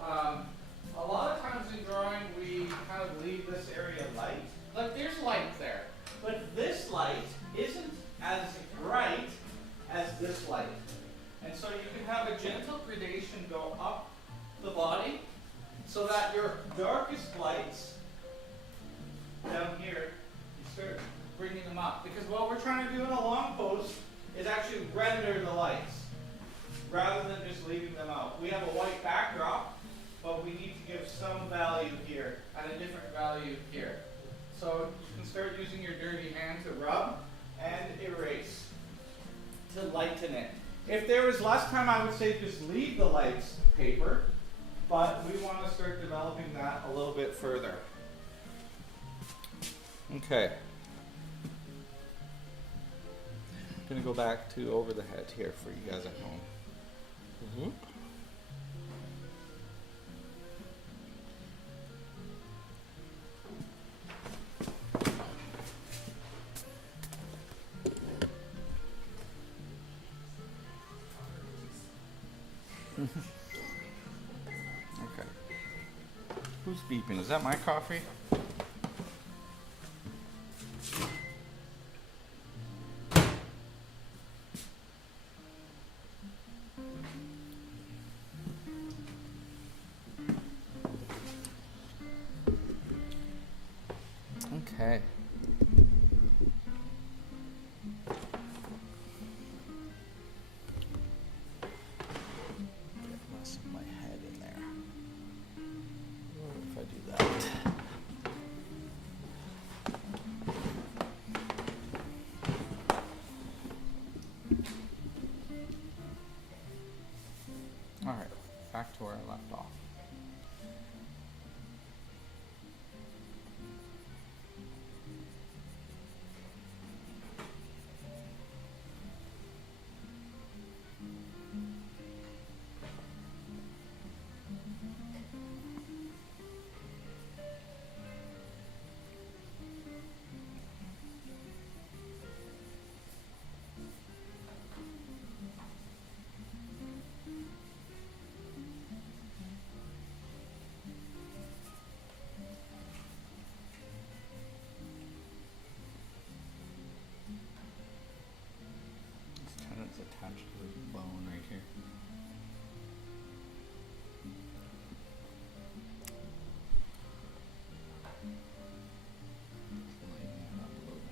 A lot of times in drawing, we kind of leave this area light. Like there's light there, but this light isn't as bright as this light. And so you can have a gentle gradation go up the body so that your darkest lights down here, you start bringing them up. Because what we're trying to do in a long pose is actually render the lights rather than just leaving them out. We have a white backdrop, but we need to give some value here and a different value here. So you can start using your dirty hand to rub and erase to lighten it. If there was less time, I would say just leave the lights paper, but we want to start developing that a little bit further. Okay. I'm going to go back to over the head here for you guys at home. Whoop. Okay. Who's beeping? Is that my coffee? Okay. Get less of my head in there. What if I do that? All right, back to where I left off. Attached to this bone right here. Lighten that up a little bit.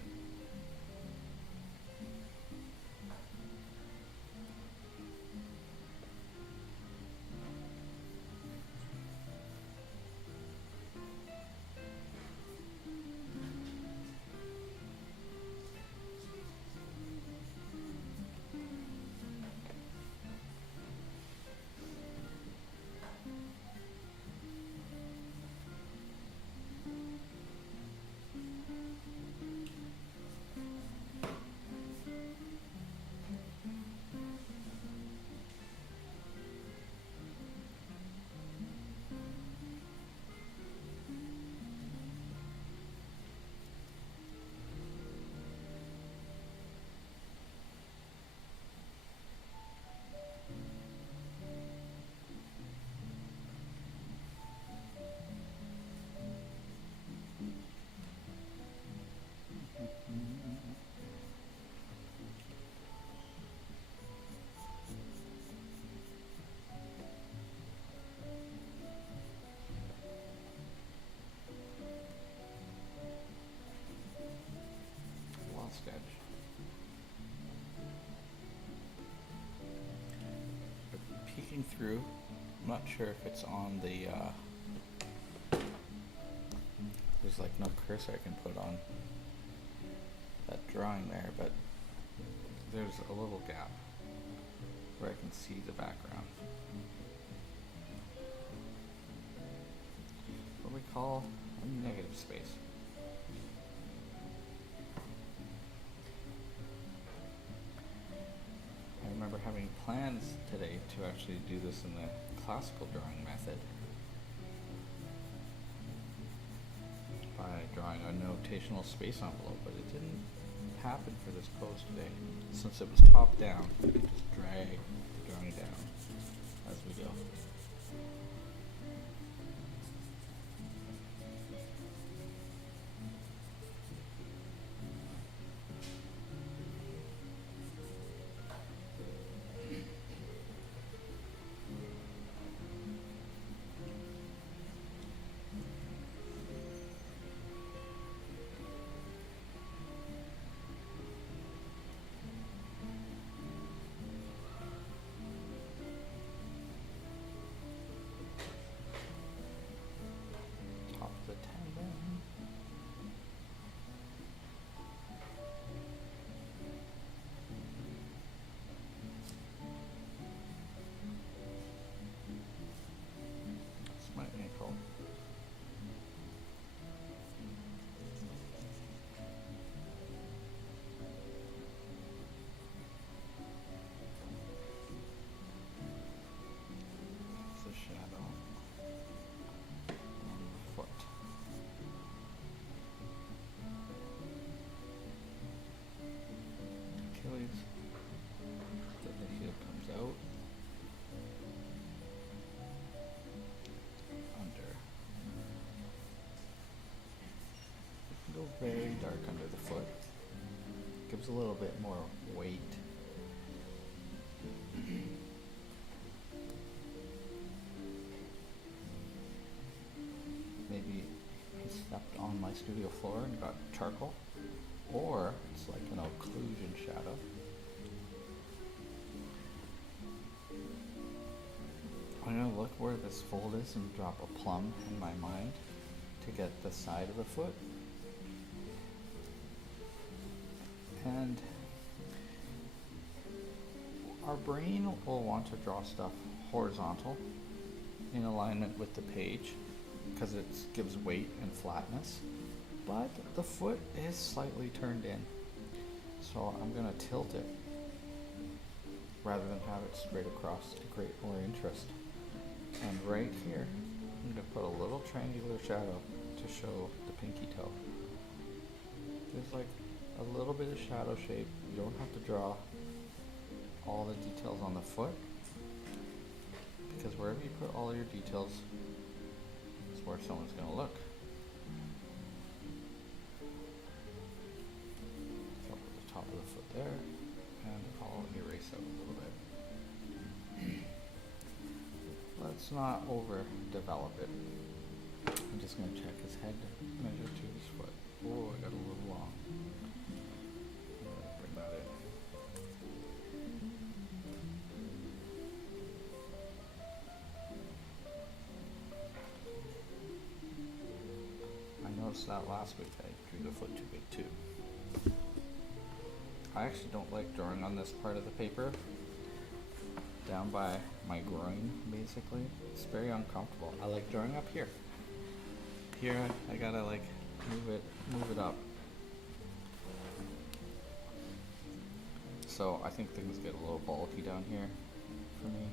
Sketch. Peeking through, I'm not sure if it's on the, there's like no cursor I can put on that drawing there, but there's a little gap. where I can see the background. What we call a negative space. I remember having plans today to actually do this in the classical drawing method by drawing a notational space envelope, but it didn't happen for this pose today. Since it was top down, we could just drag the drawing down as we go. Top of the tendon. That's my ankle. It's a shadow on the foot. Achilles. Then the heel comes out. Under. You can go very dark under the foot. Gives a little bit more weight. Maybe he stepped on my studio floor and got charcoal, or it's like an occlusion shadow. I'm gonna look where this fold is and drop a plumb in my mind to get the side of the foot. And our brain will want to draw stuff horizontal in alignment with the page because it gives weight and flatness, but the foot is slightly turned in, so I'm going to tilt it rather than have it straight across to create more interest. And right here I'm going to put a little triangular shadow to show the pinky toe. There's like a little bit of shadow shape. You don't have to draw all the details on the foot, because wherever you put all your details is where someone's going to look. So I'll put the top of the foot there, and I'll erase out a little bit. Let's not overdevelop it. I'm just going to check his head measure to his foot. Oh, I got a little long. I'm going to bring that in. I noticed that last week I drew the foot too big too. I actually don't like drawing on this part of the paper, down by my groin basically. It's very uncomfortable. I like drawing up here. Here I gotta like move it up. So I think things get a little bulky down here for me.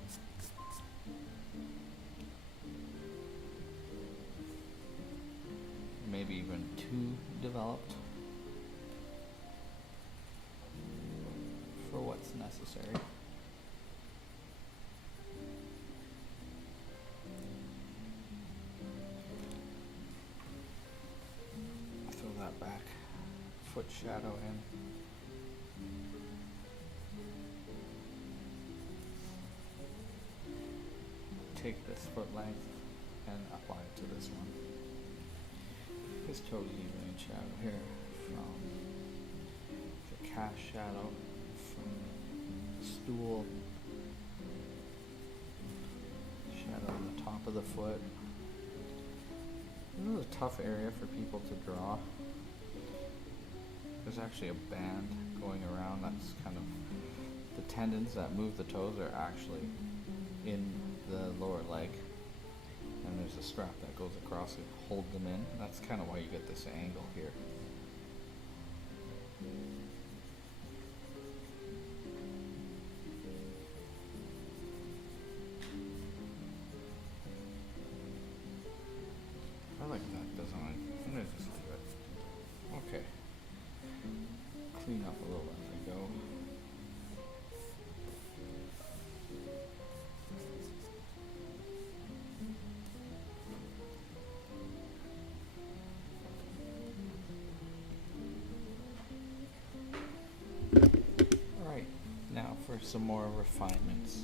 Maybe even too developed for what's necessary. Throw that back foot shadow in. Take this foot length and apply it to this one. His toes even in shadow here from the cast shadow from the stool, shadow on the top of the foot. This is a tough area for people to draw. There's actually a band going around that's kind of the tendons that move the toes are actually in the lower leg, and there's a strap that goes across to hold them in. That's kind of why you get this angle here. I like that design. I'm gonna just leave it. Okay. Clean up a little as I go. Alright, now for some more refinements.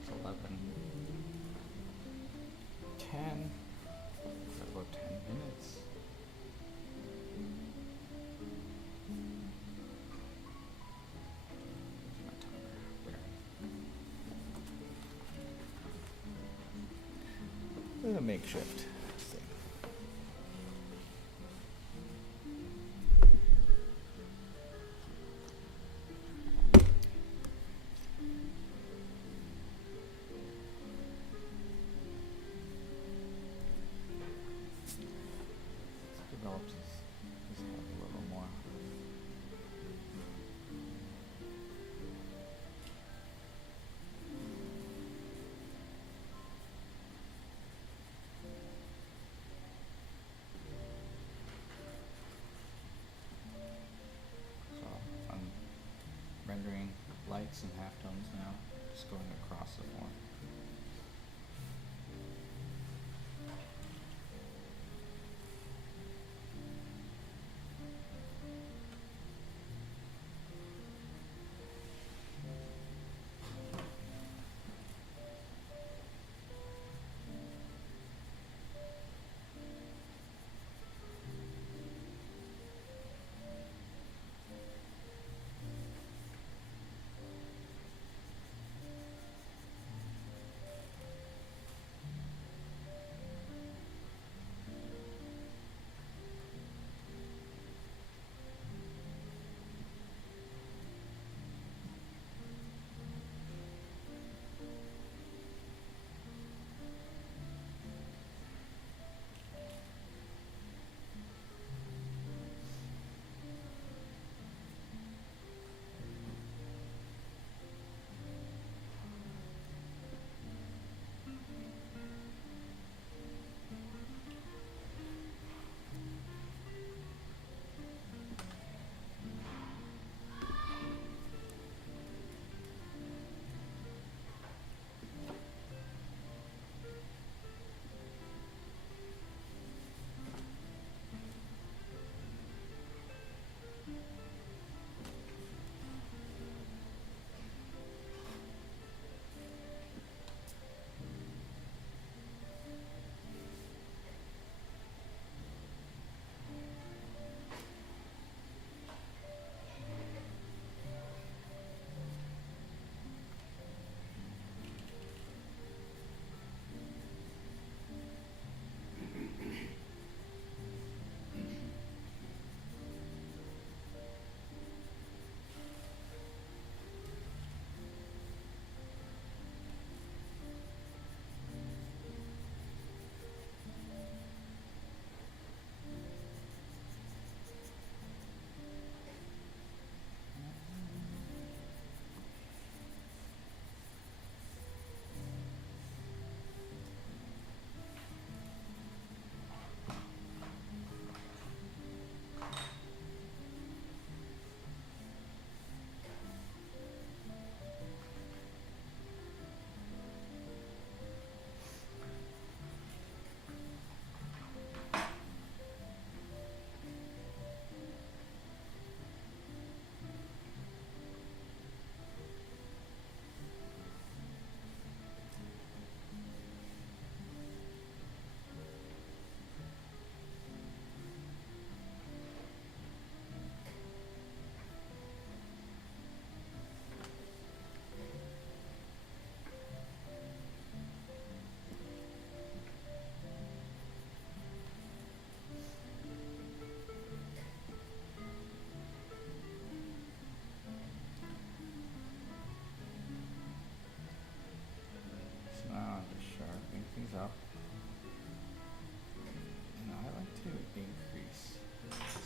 It's 11. 10. Got about 10 minutes. Where's my timer? There. There's a makeshift thing. Develops his head a little more. So I'm rendering lights and halftones now, just going across the form.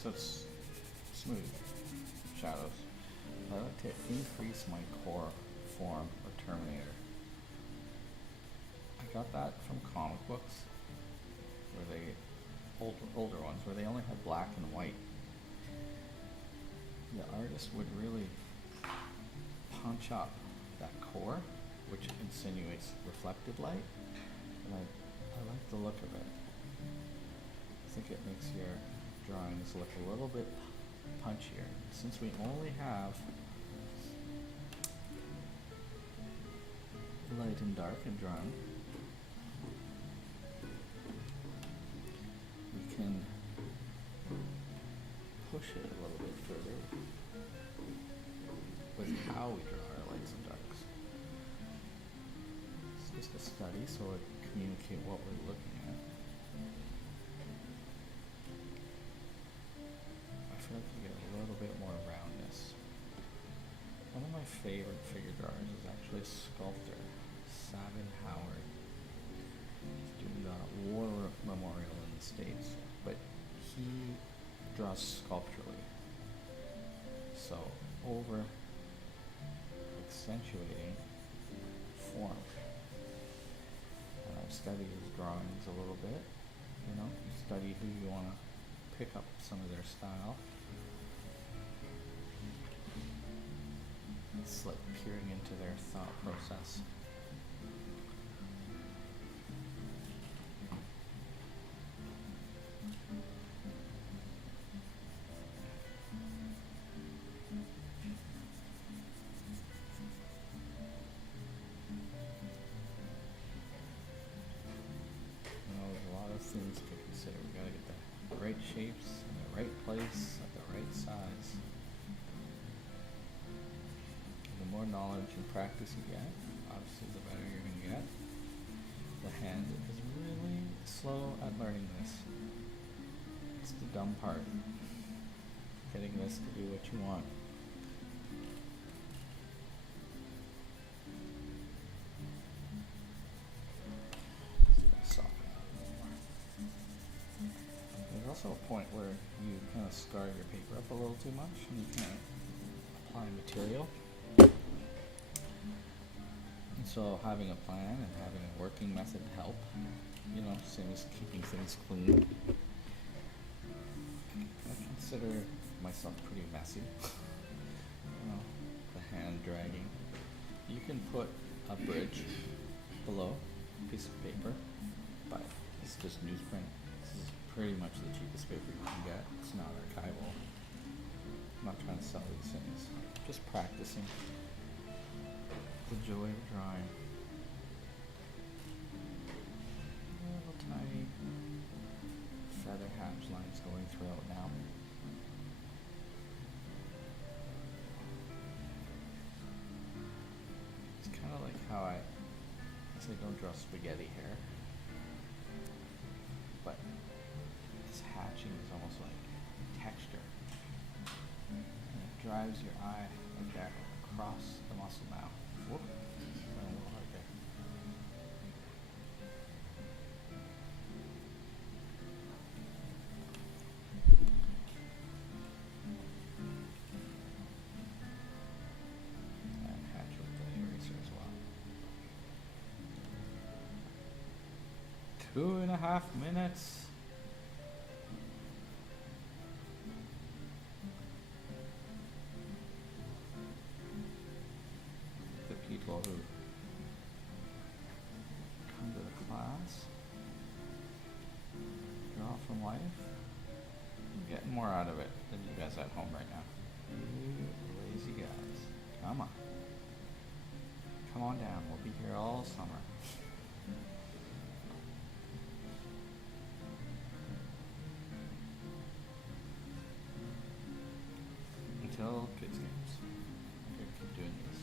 so it's smooth shadows. I like to increase my core form or Terminator. I got that from comic books, where they older ones where they only had black and white. The artist would really punch up that core, which insinuates reflected light, and I like the look of it. I think it makes your drawings look a little bit punchier. Since we only have light and dark in drawing, we can push it a little bit further with how we draw our lights and darks. It's just a study so it communicate what we're looking at. I feel like you get a little bit more roundness. One of my favorite figure drawers is actually a sculptor, Sabin Howard. He's doing the War Memorial in the States, but he draws sculpturally. So over accentuating form. And I've studied his drawings a little bit, you know, you study who you want to pick up some of their style. It's like peering into their thought process. Things to consider. We gotta get the right shapes in the right place at the right size. The more knowledge and practice you get, obviously the better you're gonna get. The hand is really slow at learning this. It's the dumb part. Getting this to do what you want. Also a point where you kind of scar your paper up a little too much and you can't apply material. And so having a plan and having a working method help, you know, same as keeping things clean. I consider myself pretty messy. You know, the hand dragging. You can put a bridge below a piece of paper, but it's just newsprint. Pretty much the cheapest paper you can get. It's not archival. I'm not trying to sell these things. Just practicing. The joy of drawing. Little tiny feather hatch lines going throughout now. It's kind of like how I say don't draw spaghetti hair, but hatching is almost like texture, and it drives your eye like that across the muscle now. Whoop, went a little hard there. And hatch with the eraser as well. 2.5 minutes. People who come to the class, draw from life, I'm getting more out of it than you guys at home right now. You lazy guys. Come on. Come on down. We'll be here all summer. Until kids games. I'm gonna keep doing this.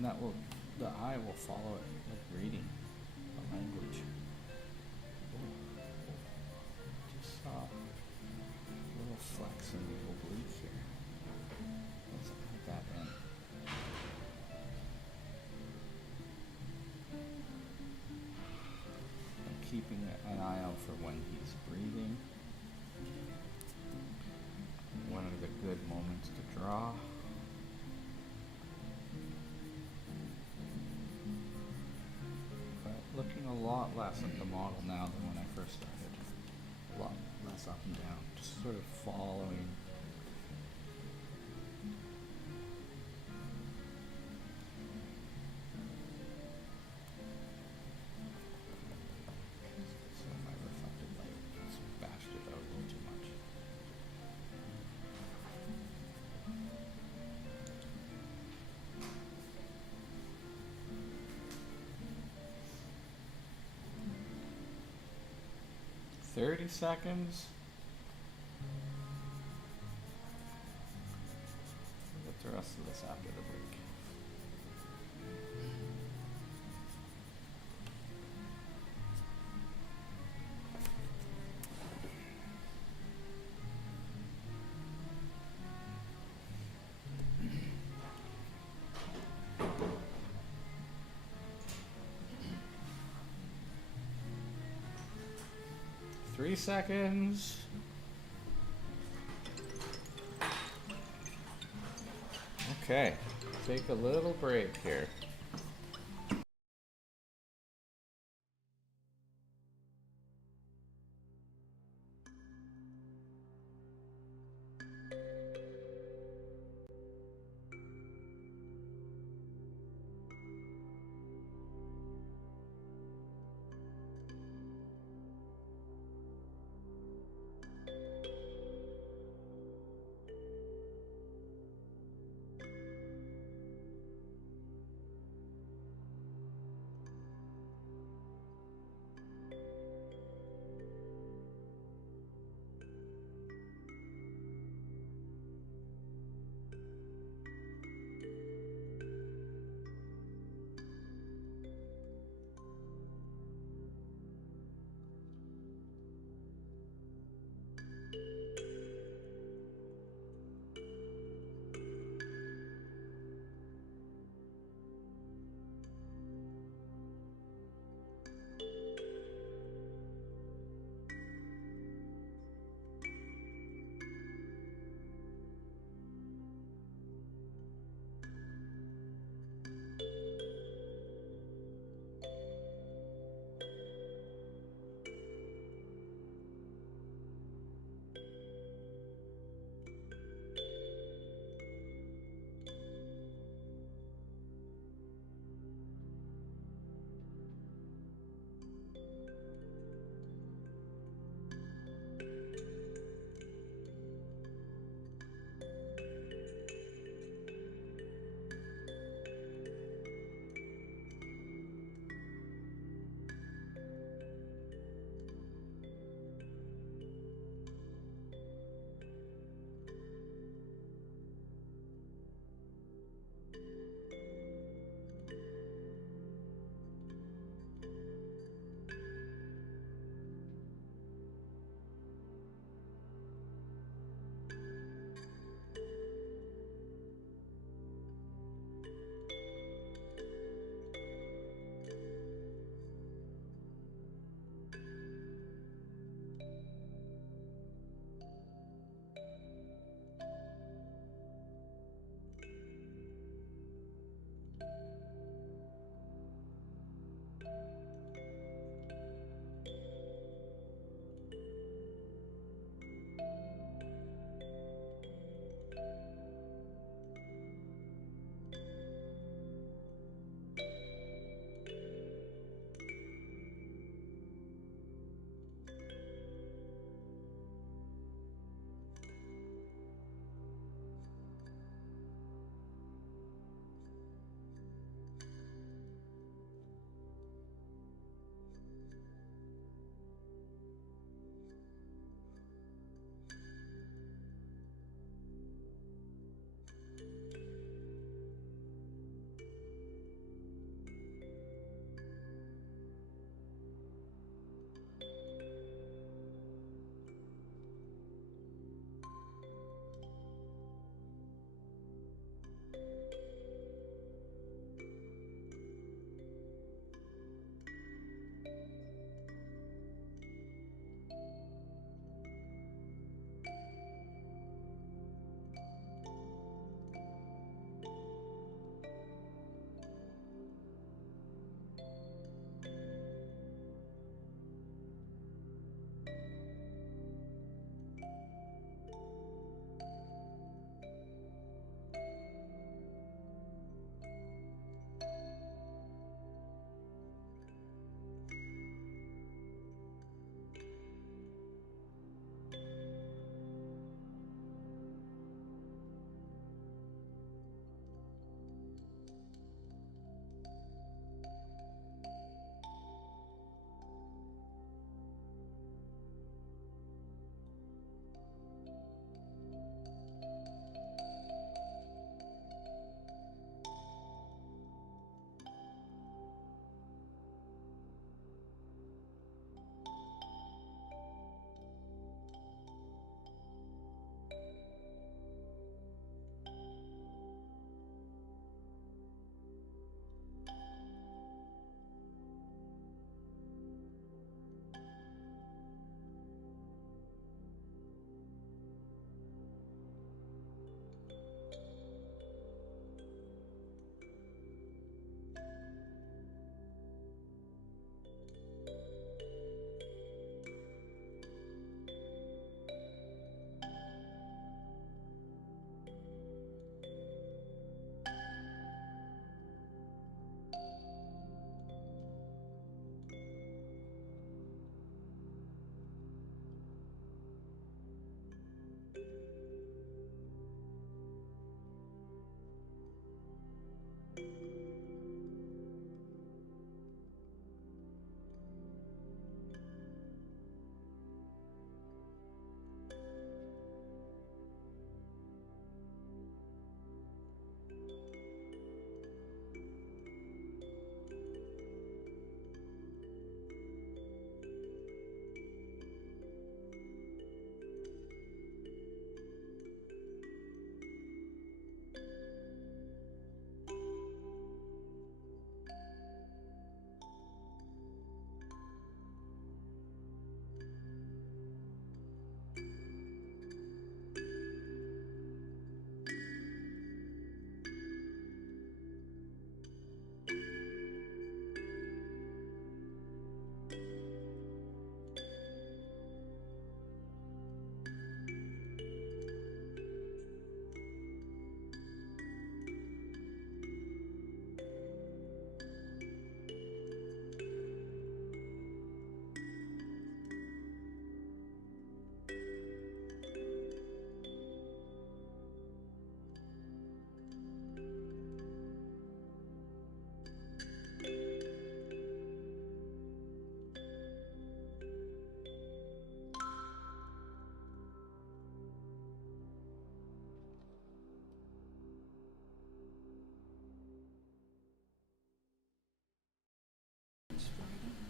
And that will, the eye will follow it, like reading the language. Just saw a little flex in the oblique here. Let's add that in. I'm keeping an eye out for when he's breathing. One of the good moments to draw. But looking a lot less at the model now than when I first started. A lot less up and down, just sort of following. So my reflected light just bashed it out a little too much. "30 seconds. Get the rest of this after the break. "3 seconds. Okay, take a little break here.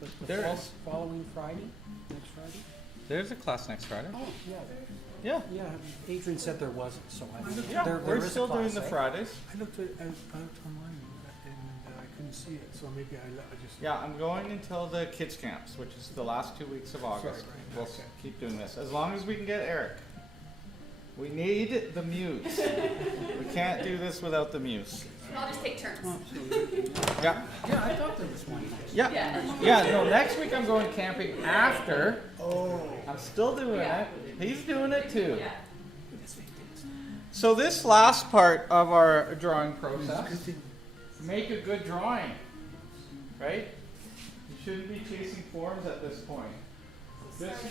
But the There is. following Friday, next Friday? There's a class next Friday. Oh, yeah. Yeah. Yeah, Adrian said there wasn't, so I. Yeah, there we're is a still doing class, the eh? Fridays. I looked at out online and I couldn't see it, so maybe I just. Yeah, I'm going until the kids camps, which is the last 2 weeks of August. Right, We'll okay. keep doing this as long as we can get Eric. We need the muse. We can't do this without the muse. I'll just take turns. Oh, so Yeah. yeah, I thought there was one. Yeah. Yeah. Yeah, no, next week I'm going camping after. Oh. I'm still doing Yeah. it. He's doing it too. Yeah. So this last part of our drawing process, make a good drawing, right? You shouldn't be chasing forms at this point. Just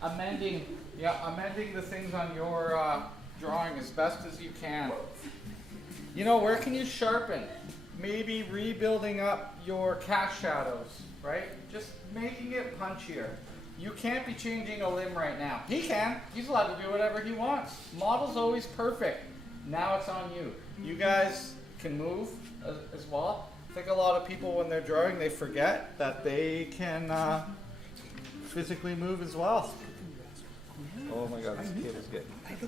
amending the things on your drawing as best as you can. You know, where can you sharpen? Maybe rebuilding up your cast shadows, right? Just making it punchier. You can't be changing a limb right now. He can. He's allowed to do whatever he wants. Model's always perfect. Now it's on you. You guys can move as well. I think a lot of people, when they're drawing, they forget that they can physically move as well. Oh my God, this kid is getting tight.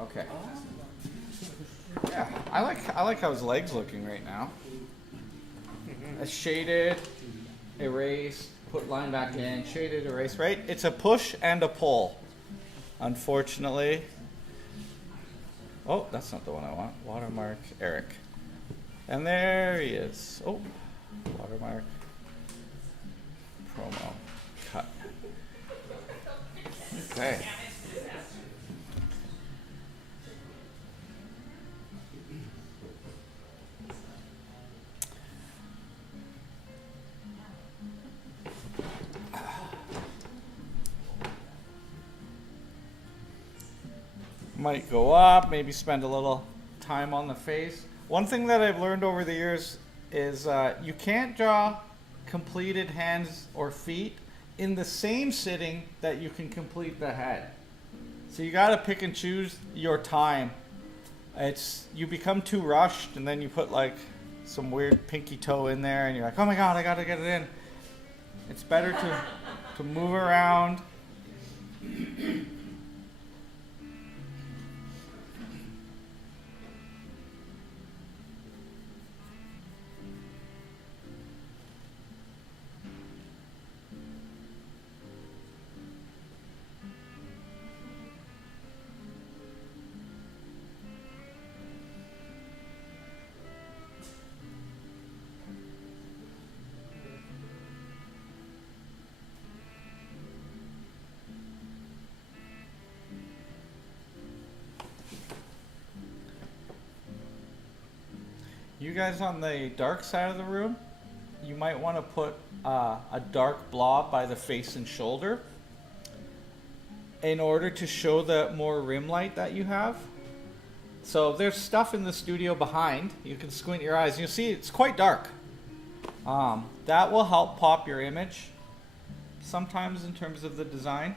Okay. Yeah, I like how his leg's looking right now. It's shaded, erased, put line back in, shaded, erased, right? It's a push and a pull. Unfortunately. Oh, that's not the one I want. Watermark Eric. And there he is. Oh, watermark. Promo. Cut. Okay. Might go up, maybe spend a little time on the face. One thing that I've learned over the years is you can't draw completed hands or feet in the same sitting that you can complete the head. So you got to pick and choose your time. You become too rushed, and then you put like some weird pinky toe in there, and you're like, oh my God, I got to get it in. It's better to move around. You guys on the dark side of the room, you might want to put a dark blob by the face and shoulder in order to show the more rim light that you have. So there's stuff in the studio behind. You can squint your eyes. You'll see it's quite dark. That will help pop your image sometimes in terms of the design.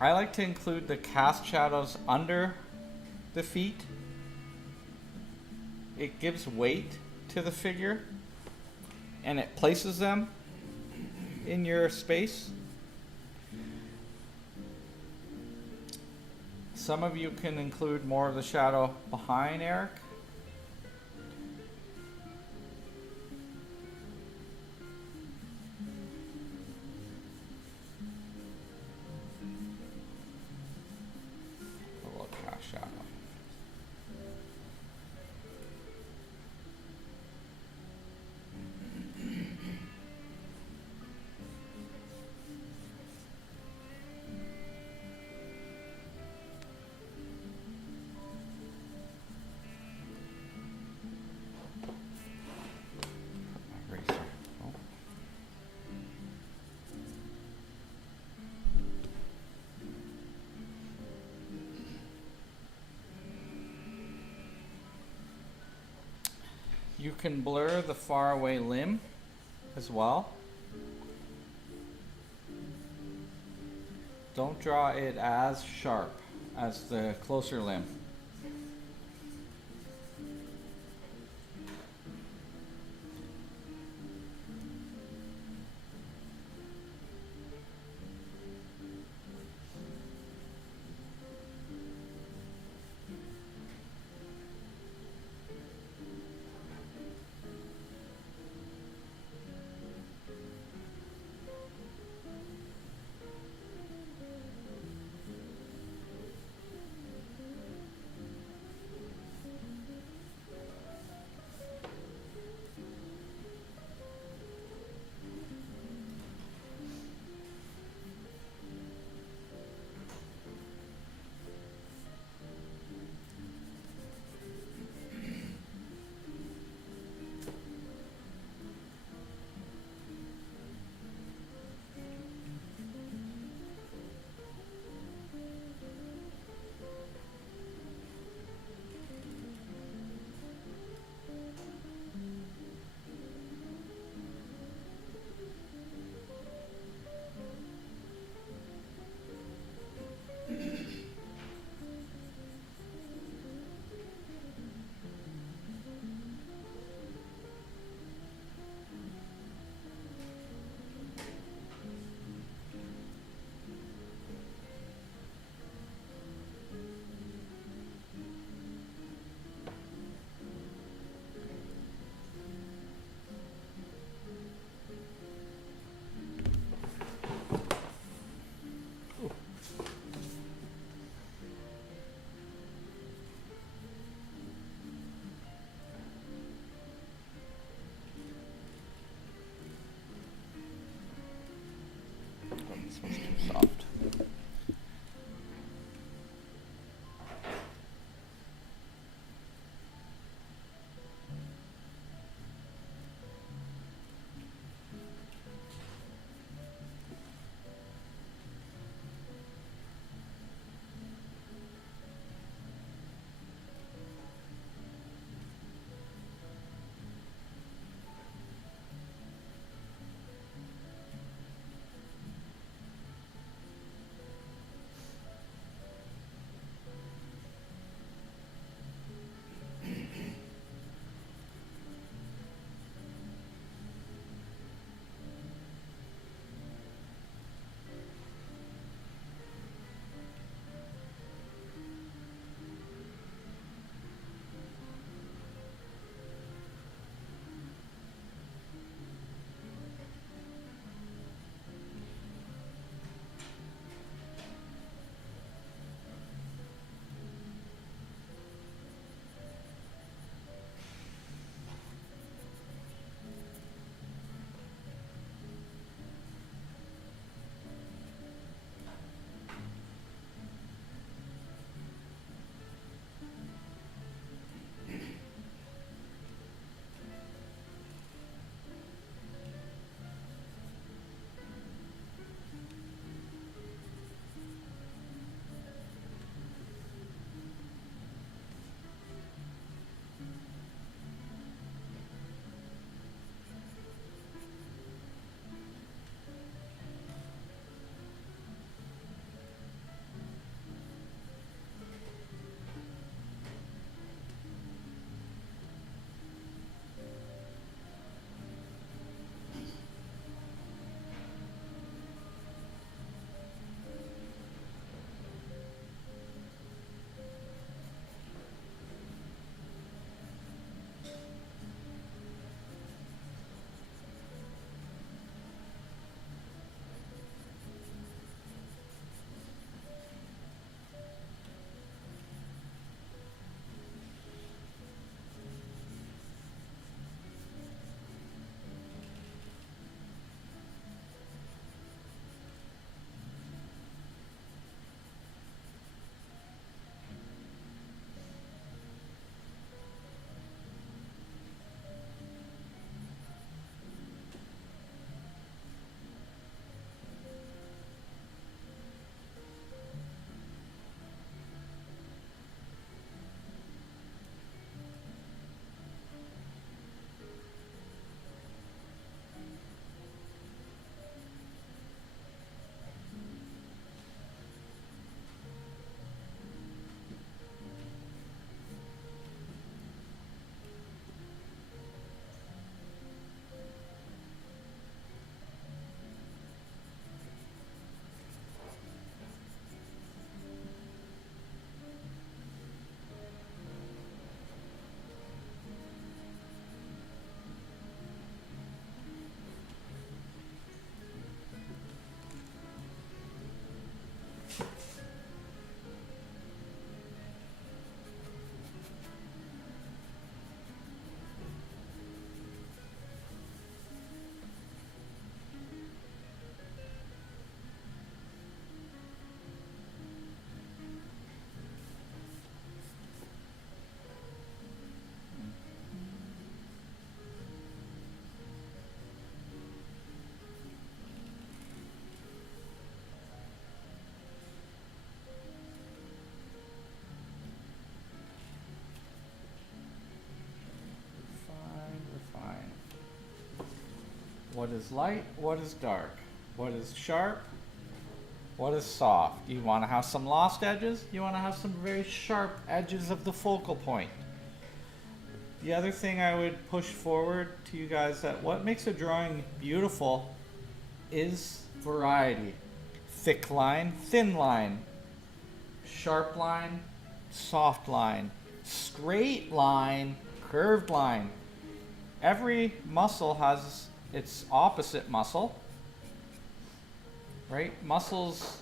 I like to include the cast shadows under the feet. It gives weight to the figure and it places them in your space. Some of you can include more of the shadow behind Eric. A little cast shadow. You can blur the far away limb as well. Don't draw it as sharp as the closer limb. This one's too soft. What is light? What is dark? What is sharp? What is soft? You want to have some lost edges? You want to have some very sharp edges of the focal point. The other thing I would push forward to you guys, that what makes a drawing beautiful is variety. Thick line, thin line, sharp line, soft line, straight line, curved line. Every muscle has its opposite muscle, right? Muscles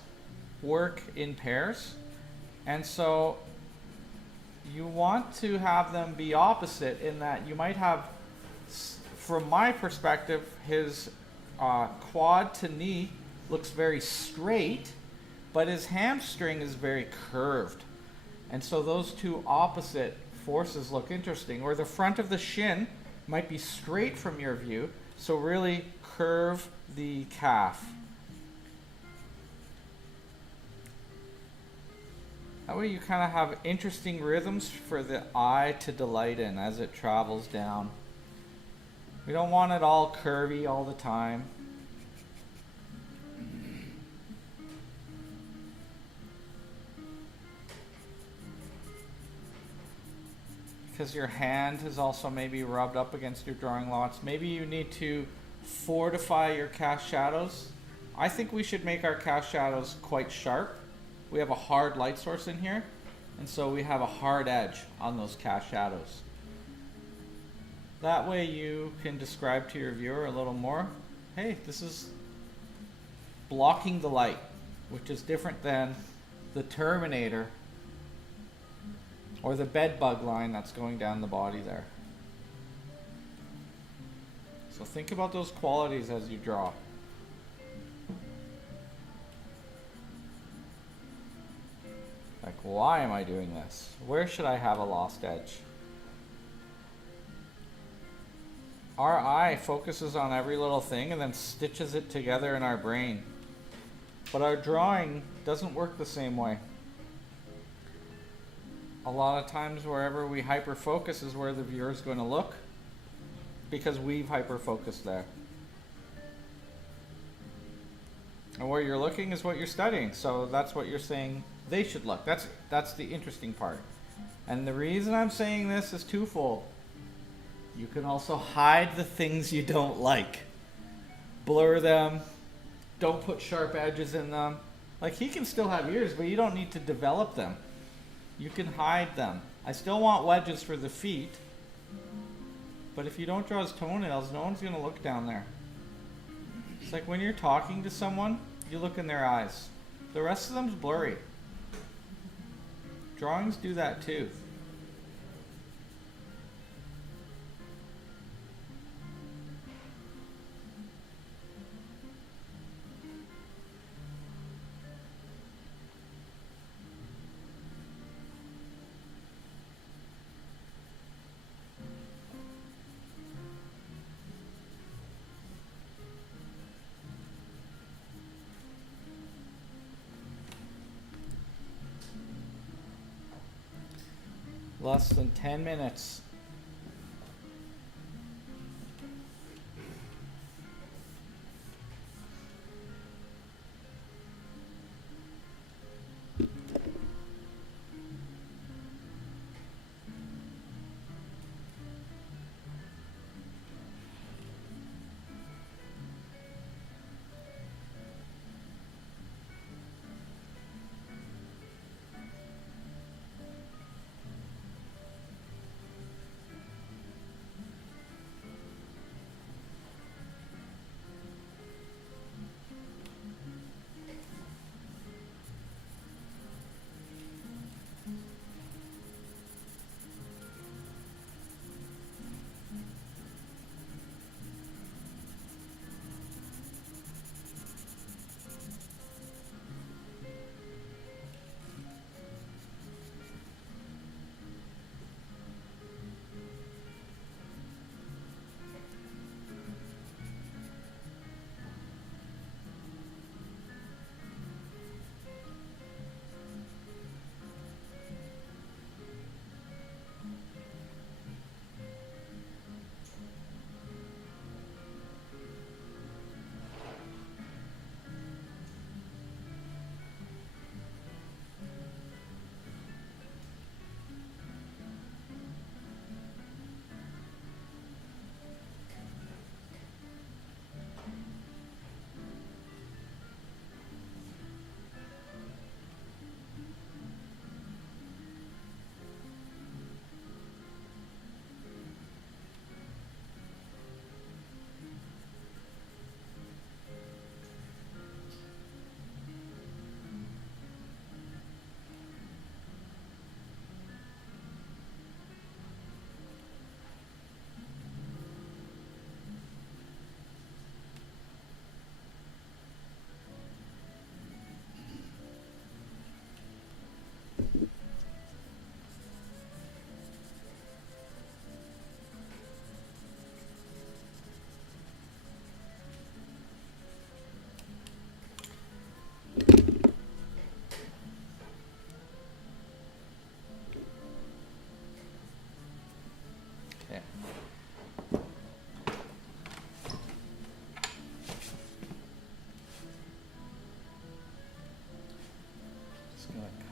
work in pairs, and so you want to have them be opposite in that you might have, from my perspective, his quad to knee looks very straight, but his hamstring is very curved. And so those two opposite forces look interesting. Or the front of the shin might be straight from your view, so really curve the calf. That way you kind of have interesting rhythms for the eye to delight in as it travels down. We don't want it all curvy all the time. Because your hand is also maybe rubbed up against your drawing lots. Maybe you need to fortify your cast shadows. I think we should make our cast shadows quite sharp. We have a hard light source in here, and so we have a hard edge on those cast shadows. That way you can describe to your viewer a little more, hey, this is blocking the light, which is different than the Terminator or the bed bug line that's going down the body there. So think about those qualities as you draw. Like, why am I doing this? Where should I have a lost edge? Our eye focuses on every little thing and then stitches it together in our brain. But our drawing doesn't work the same way. A lot of times wherever we hyper-focus is where the viewer is going to look, because we've hyper-focused there. And where you're looking is what you're studying, so that's what you're saying they should look. That's the interesting part. And the reason I'm saying this is twofold. You can also hide the things you don't like. Blur them. Don't put sharp edges in them. Like, he can still have ears, but you don't need to develop them. You can hide them. I still want wedges for the feet, but if you don't draw his toenails, no one's going to look down there. It's like when you're talking to someone, you look in their eyes. The rest of them's blurry. Drawings do that too. Less than 10 minutes.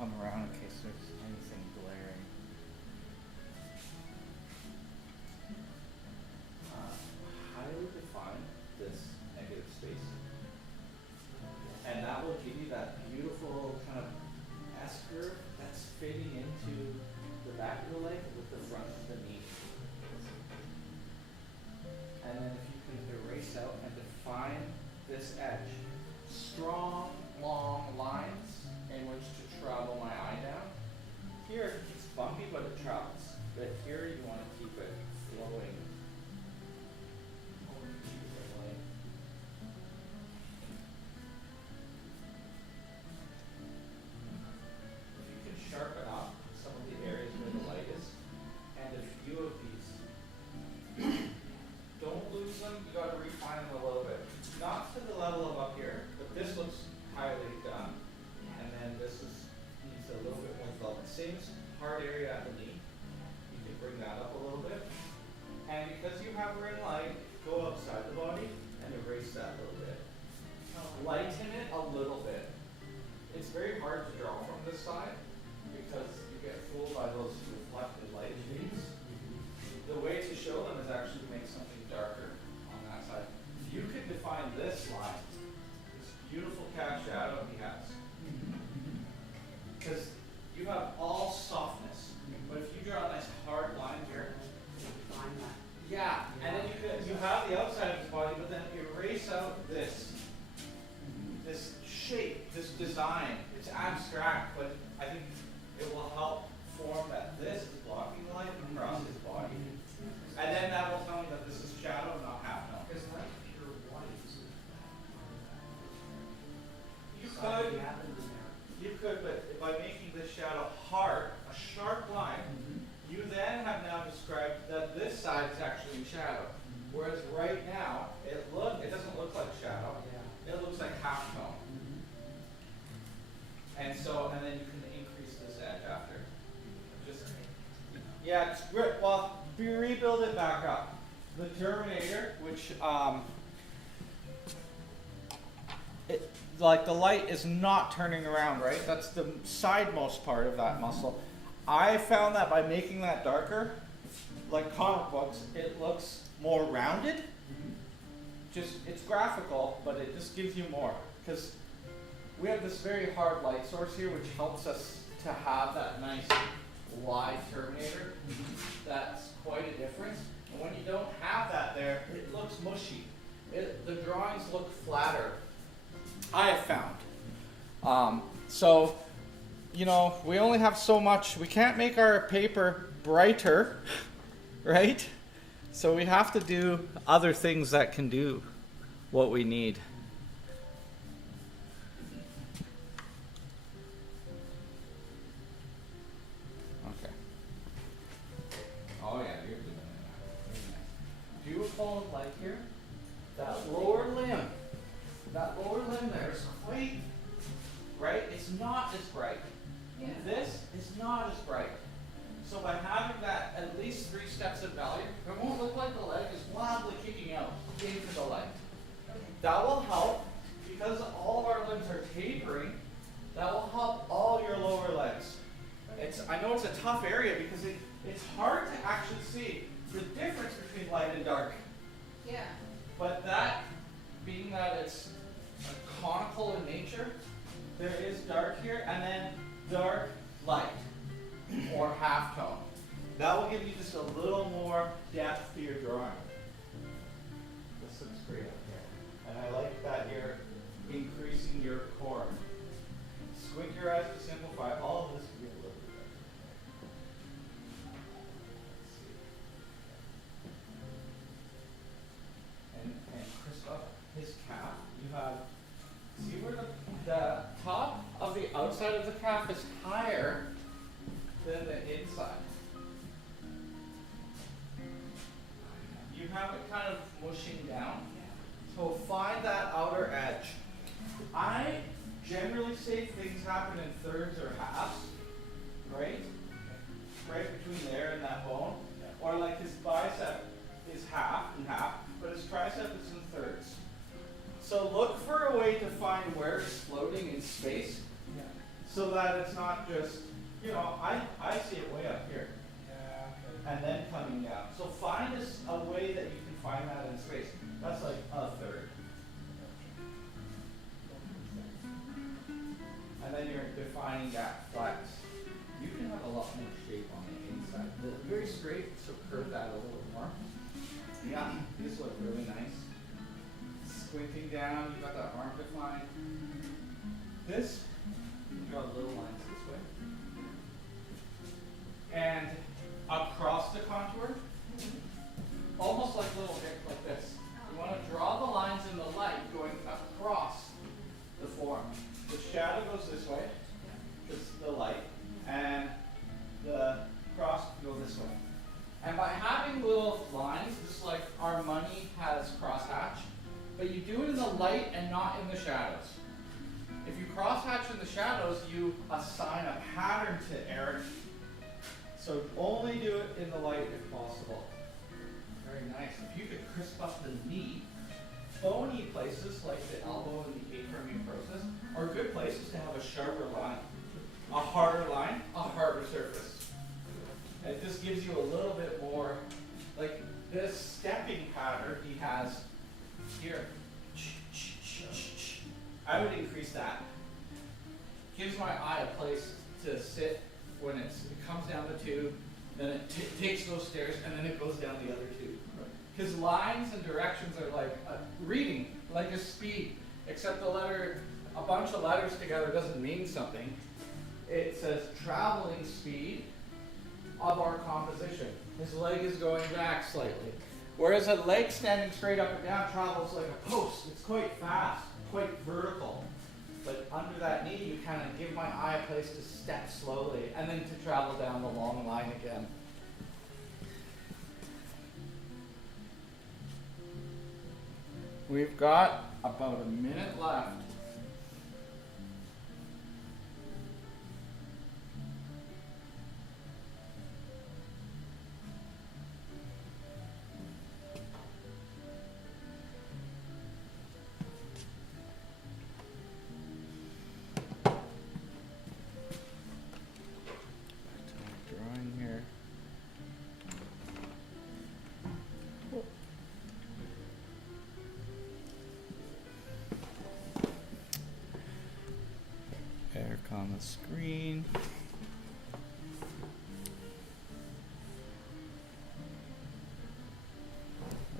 come around in case there's anything glaring. Highly define this negative space. And that will give you that beautiful kind of S-curve that's fitting into the back of the leg with the front of the knee. And then if you can erase out and define this edge, strong, long lines in which to travel my eye down. Here it's bumpy, but it travels. But here you want to keep it flowing. If you can sharpen up some of the areas where the light is, and a few of these, don't lose them, you got to refine them a little bit. Not to the level of up here, but this looks highly done. And then this needs a little bit more development. Same hard area at the knee. You can bring that up a little bit. And because you have ring light, go outside the body and erase that a little bit. Lighten it a little bit. It's very hard to draw from this side because you get fooled by those reflected light beams. The way to show them is actually to make something darker on that side. You could define this line, this beautiful cast shadow he has. Because you have all softness. But if you draw a nice hard line here, yeah, and then you have the outside of his body, but then erase out this shape, this design. It's abstract, but I think it will help form that this is blocking the light across his body. And then that will tell me that this is shadow, not half tone. Is that pure white? You could, but by making this shadow hard, a sharp line, you then have now described that this side is actually in shadow. Whereas right now, it doesn't look like shadow. It looks like half tone. And then you can increase this edge after. Yeah, it's great. Well, rebuild it back up. The Terminator, which like the light is not turning around, right? That's the sidemost part of that muscle. I found that by making that darker, like comic books, it looks more rounded. It's graphical, but it just gives you more. Because we have this very hard light source here, which helps us to have that nice wide Terminator. That's quite a difference. And when you don't have that there, it looks mushy. The drawings look flatter, I have found. So, we only have so much. We can't make our paper brighter, right? So we have to do other things that can do what we need. Okay. Oh yeah, you're doing it. Very nice. Do you follow the light here? That lower limb there is quite, right? It's not as bright. Yeah. This is not as bright. So by having that at least 3 steps of value, it won't look like the leg is wildly kicking out into the leg. That will help, because all of our limbs are tapering, that will help all your lower legs. I know it's a tough area because it's hard to actually see the difference between light and dark. Yeah. But that, being that it's conical in nature, there is dark here, and then dark light, or half tone. That will give you just a little more depth to your drawing. This looks great up here. And I like that you're increasing your core. Squint your eyes to simplify. All of this can be a little bit better. And Christoph, his calf, you have, see where the top of the outside of the calf is higher than the inside. You have it kind of mushing down. So find that outer edge. I generally say things happen in thirds or halves, right? Right between there and that bone. Or like his bicep is half and half, but his tricep is in thirds. So look for a way to find where it's floating in space. so that it's not just, you know, I see it way up here. And then coming down. So find a way that you can find that in space. That's like a third. And then you're defining that flex. You can have a lot more shape on the inside. Very straight, so curve that a little more. Yeah, these look really nice. Squinting down, you've got that arm defined. This, you draw little lines this way. And across the contour, almost like little bit like this. You want to draw the lines in the light going across the form. The shadow goes this way, it's the light, and the cross go this way. And by having little lines, just like our money has crosshatch, but you do it in the light and not in the shadows. If you crosshatch in the shadows, you assign a pattern to Eric. So only do it in the light if possible. Very nice. If you could crisp up the knee, bony places like the elbow and the acromion process are good places to have a sharper line. A harder line, a harder surface. It just gives you a little bit more, like this stepping pattern he has here. I would increase that. Gives my eye a place to sit when it comes down the tube, then it takes those stairs, and then it goes down the other tube. Because lines and directions are like reading, like a speed, except the letter, a bunch of letters together doesn't mean something. It says traveling speed of our composition. His leg is going back slightly. Whereas a leg standing straight up and down travels like a post. It's quite fast, quite vertical. But under that knee, you kind of give my eye a place to step slowly and then to travel down the long line again. We've got about a minute left. Drawing here. Eric on the screen.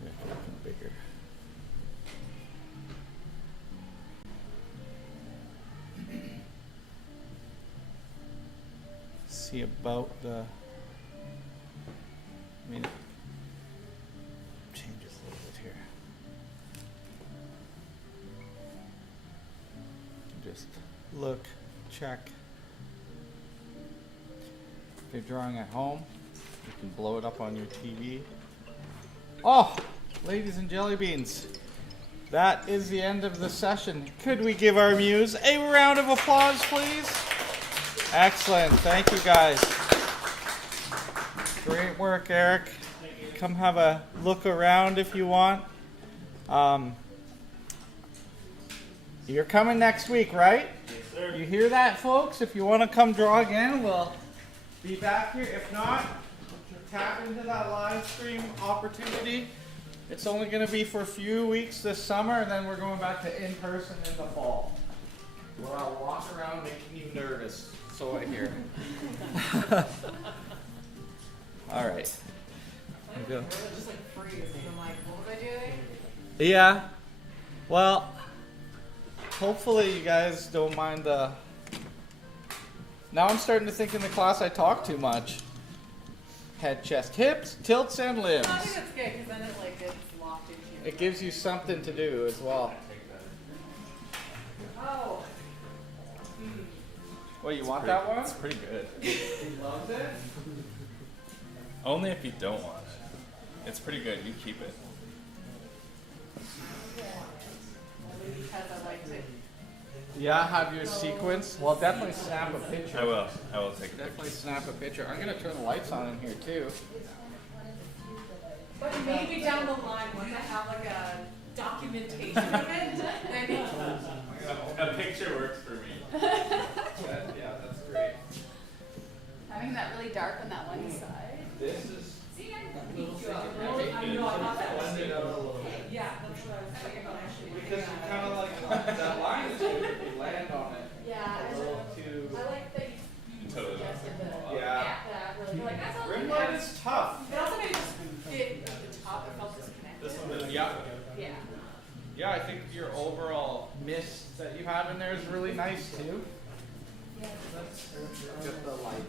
Looking bigger. See about the. I mean, it changes a little bit here. Just look, check. If you're drawing at home, you can blow it up on your TV. Oh, ladies and jelly beans, that is the end of the session. Could we give our muse a round of applause, please? Excellent. Thank you, guys. Great work, Eric. Come have a look around if you want. You're coming next week, right? Yes, sir. You hear that, folks? If you want to come draw again, we'll be back here. If not, tap into that live stream opportunity. It's only going to be for a few weeks this summer, and then we're going back to in-person in the fall, where I'll walk around making you nervous. So I hear. All right. Here we go. Just like freeze. I'm like, what was I doing? Yeah. Well, hopefully you guys don't mind the. Now I'm starting to think in the class I talk too much. Head, chest, hips, tilts, and limbs. I think that's good because then it like gets locked into you. It gives you something to do as well. Oh. Well, you want that one? It's pretty good. He loves it. Only if you don't want it. It's pretty good. You keep it. Only because I liked it. Yeah, have your sequence. Well, definitely snap a picture. I will. I will take a Definitely picture. snap a picture. I'm gonna turn the lights on in here too. But maybe down the line, once I have like a documentation of it, then A picture works for me. Yeah. having that really dark on that one side. This is See, I little beat you thing up. that make it blend it out a little bit. Yeah, that's what I was thinking about actually. Because you kind of like that line is good if you land on it Yeah, a little too. I like that You totally suggested the, Yeah. that really, like, that's all. Rim light is tough. But also maybe just fit at the top, it felt disconnected. This one, yeah. Yeah. Yeah, I think your overall mist that you have in there is really nice too. Just the light.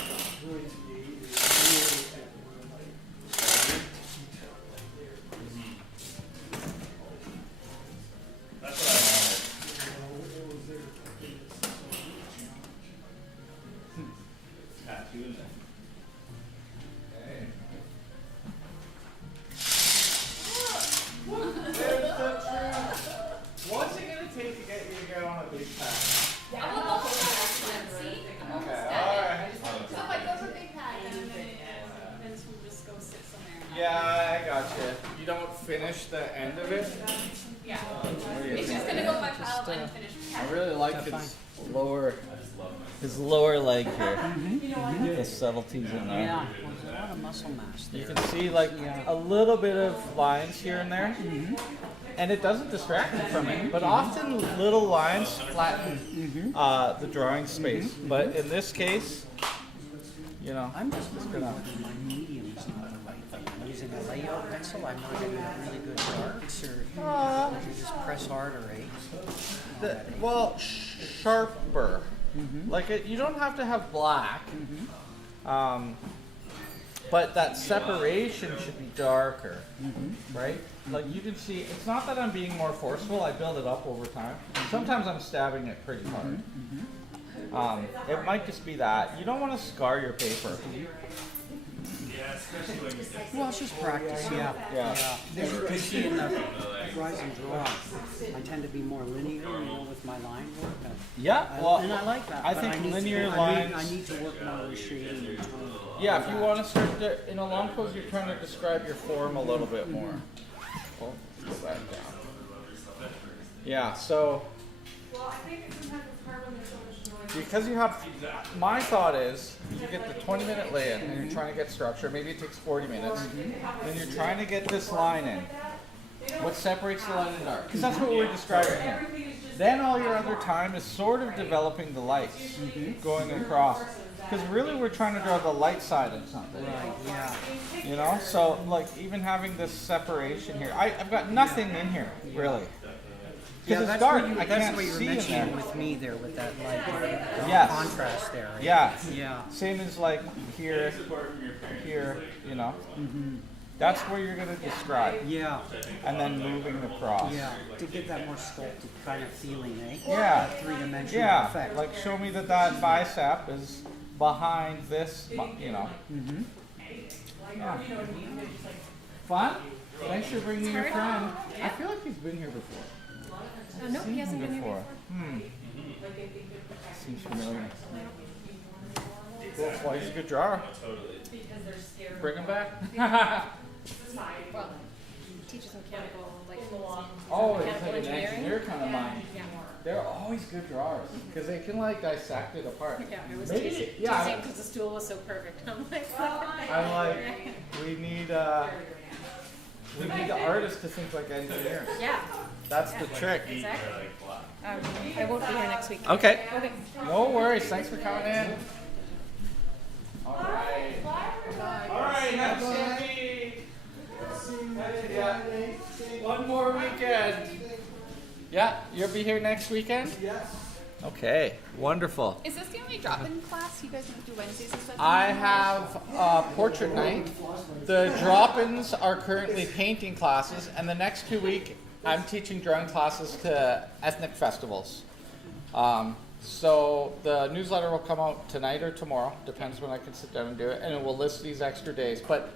That's what I wanted. Tattooing it. Okay. What's it gonna take to get you to get on a big pack? I'm on the whole one, see? I'm almost Okay, at it. alright. So if I go for big pack, then we'll just go sit somewhere. Yeah, I gotcha. You don't finish the end of it? Yeah. What do you It's think? just gonna go by pile of unfinished I really like That's his lower leg here. Mm-hmm. The subtleties in there. Yeah, well, there's a lot of muscle mass there. You can see like a little bit of lines here and there. And it doesn't distract you from it. But often little lines flatten the drawing space. But in this case, you know, I'm just wondering whether my medium is not the right thing. I'm using a layout pencil. I'm not getting really good darks, or would you just press harder, eh? well, sharper. Like you don't have to have black. But that separation should be darker, right? Like you can see, it's not that I'm being more forceful, I build it up over time. Sometimes I'm stabbing it pretty hard. It might just be that. You don't want to scar your paper. Well, it's just practice, yeah. Yeah. As you can see in the rise and draw, I tend to be more linear, with my line work. Yeah, well, And I like that. I but think need linear to, lines. I need to work more with shading and tone. Yeah, if you want to start to, in a long pose, you're trying to describe your form a little bit more. Oh, go back down. Yeah, so Well, I think sometimes it's hard when there's so much noise. because you have, my thought is, you get the 20-minute lay-in, and you're trying to get structure. Maybe it takes 40 minutes. Then you're trying to get this line in. What separates the light and dark? Because that's what we're describing here. Then all your other time is sort of developing the lights going across. Because really we're trying to draw the light side of something. Right, yeah. You know? So like even having this separation here. I've got nothing in here, really. Because it's dark. I can't what you were see in mentioning there. with me there, with that like Yes. contrast there. Right? Yeah. Yeah. Same as like here, here, you know. That's where you're going to describe. Yeah. And then moving across. Yeah. To give that more sculpted kind of feeling, eh? Yeah. That three-dimensional Yeah. effect. Like show me that that bicep is behind this, you know. Yeah. Fun? Thanks for bringing your friend. I feel like he's been here before. No, he hasn't been here before. Seems familiar. Cool. Well, he's a good drawer. Bring him back. Well, he teaches mechanical, like, Oh, it's mechanical like an engineering. engineer kind of mind. Yeah. They're always good drawers because they can like dissect it apart. Yeah, it was Maybe, teasing yeah. because the stool was so perfect. I'm like, I'm like, we need the artists to think like engineers. yeah, That's the trick. exactly. I won't be here next week. Okay. Okay. No worries. Thanks for coming in. All right. All right. Have a one more weekend. Yeah, you'll be here next weekend? Yes. Okay, wonderful. Is this the only drop-in class? You guys don't do Wednesdays and stuff? I have portrait night. The drop-ins are currently painting classes, and the next 2 weeks I'm teaching drawing classes to ethnic festivals. So the newsletter will come out tonight or tomorrow, depends when I can sit down and do it, and it will list these extra days. But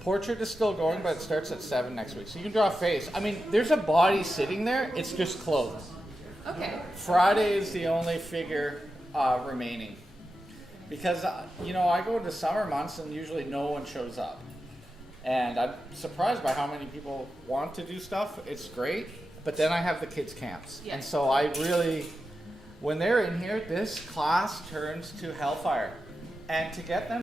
portrait is still going, but it starts at 7 next week. So you can draw a face. I mean, there's a body sitting there, it's just clothes. Okay. Friday is the only figure remaining. Because, you know, I go into summer months and usually no one shows up. And I'm surprised by how many people want to do stuff. It's great. But then I have the kids' camps. Yeah. And so I really, when they're in here, this class turns to hellfire. And to get them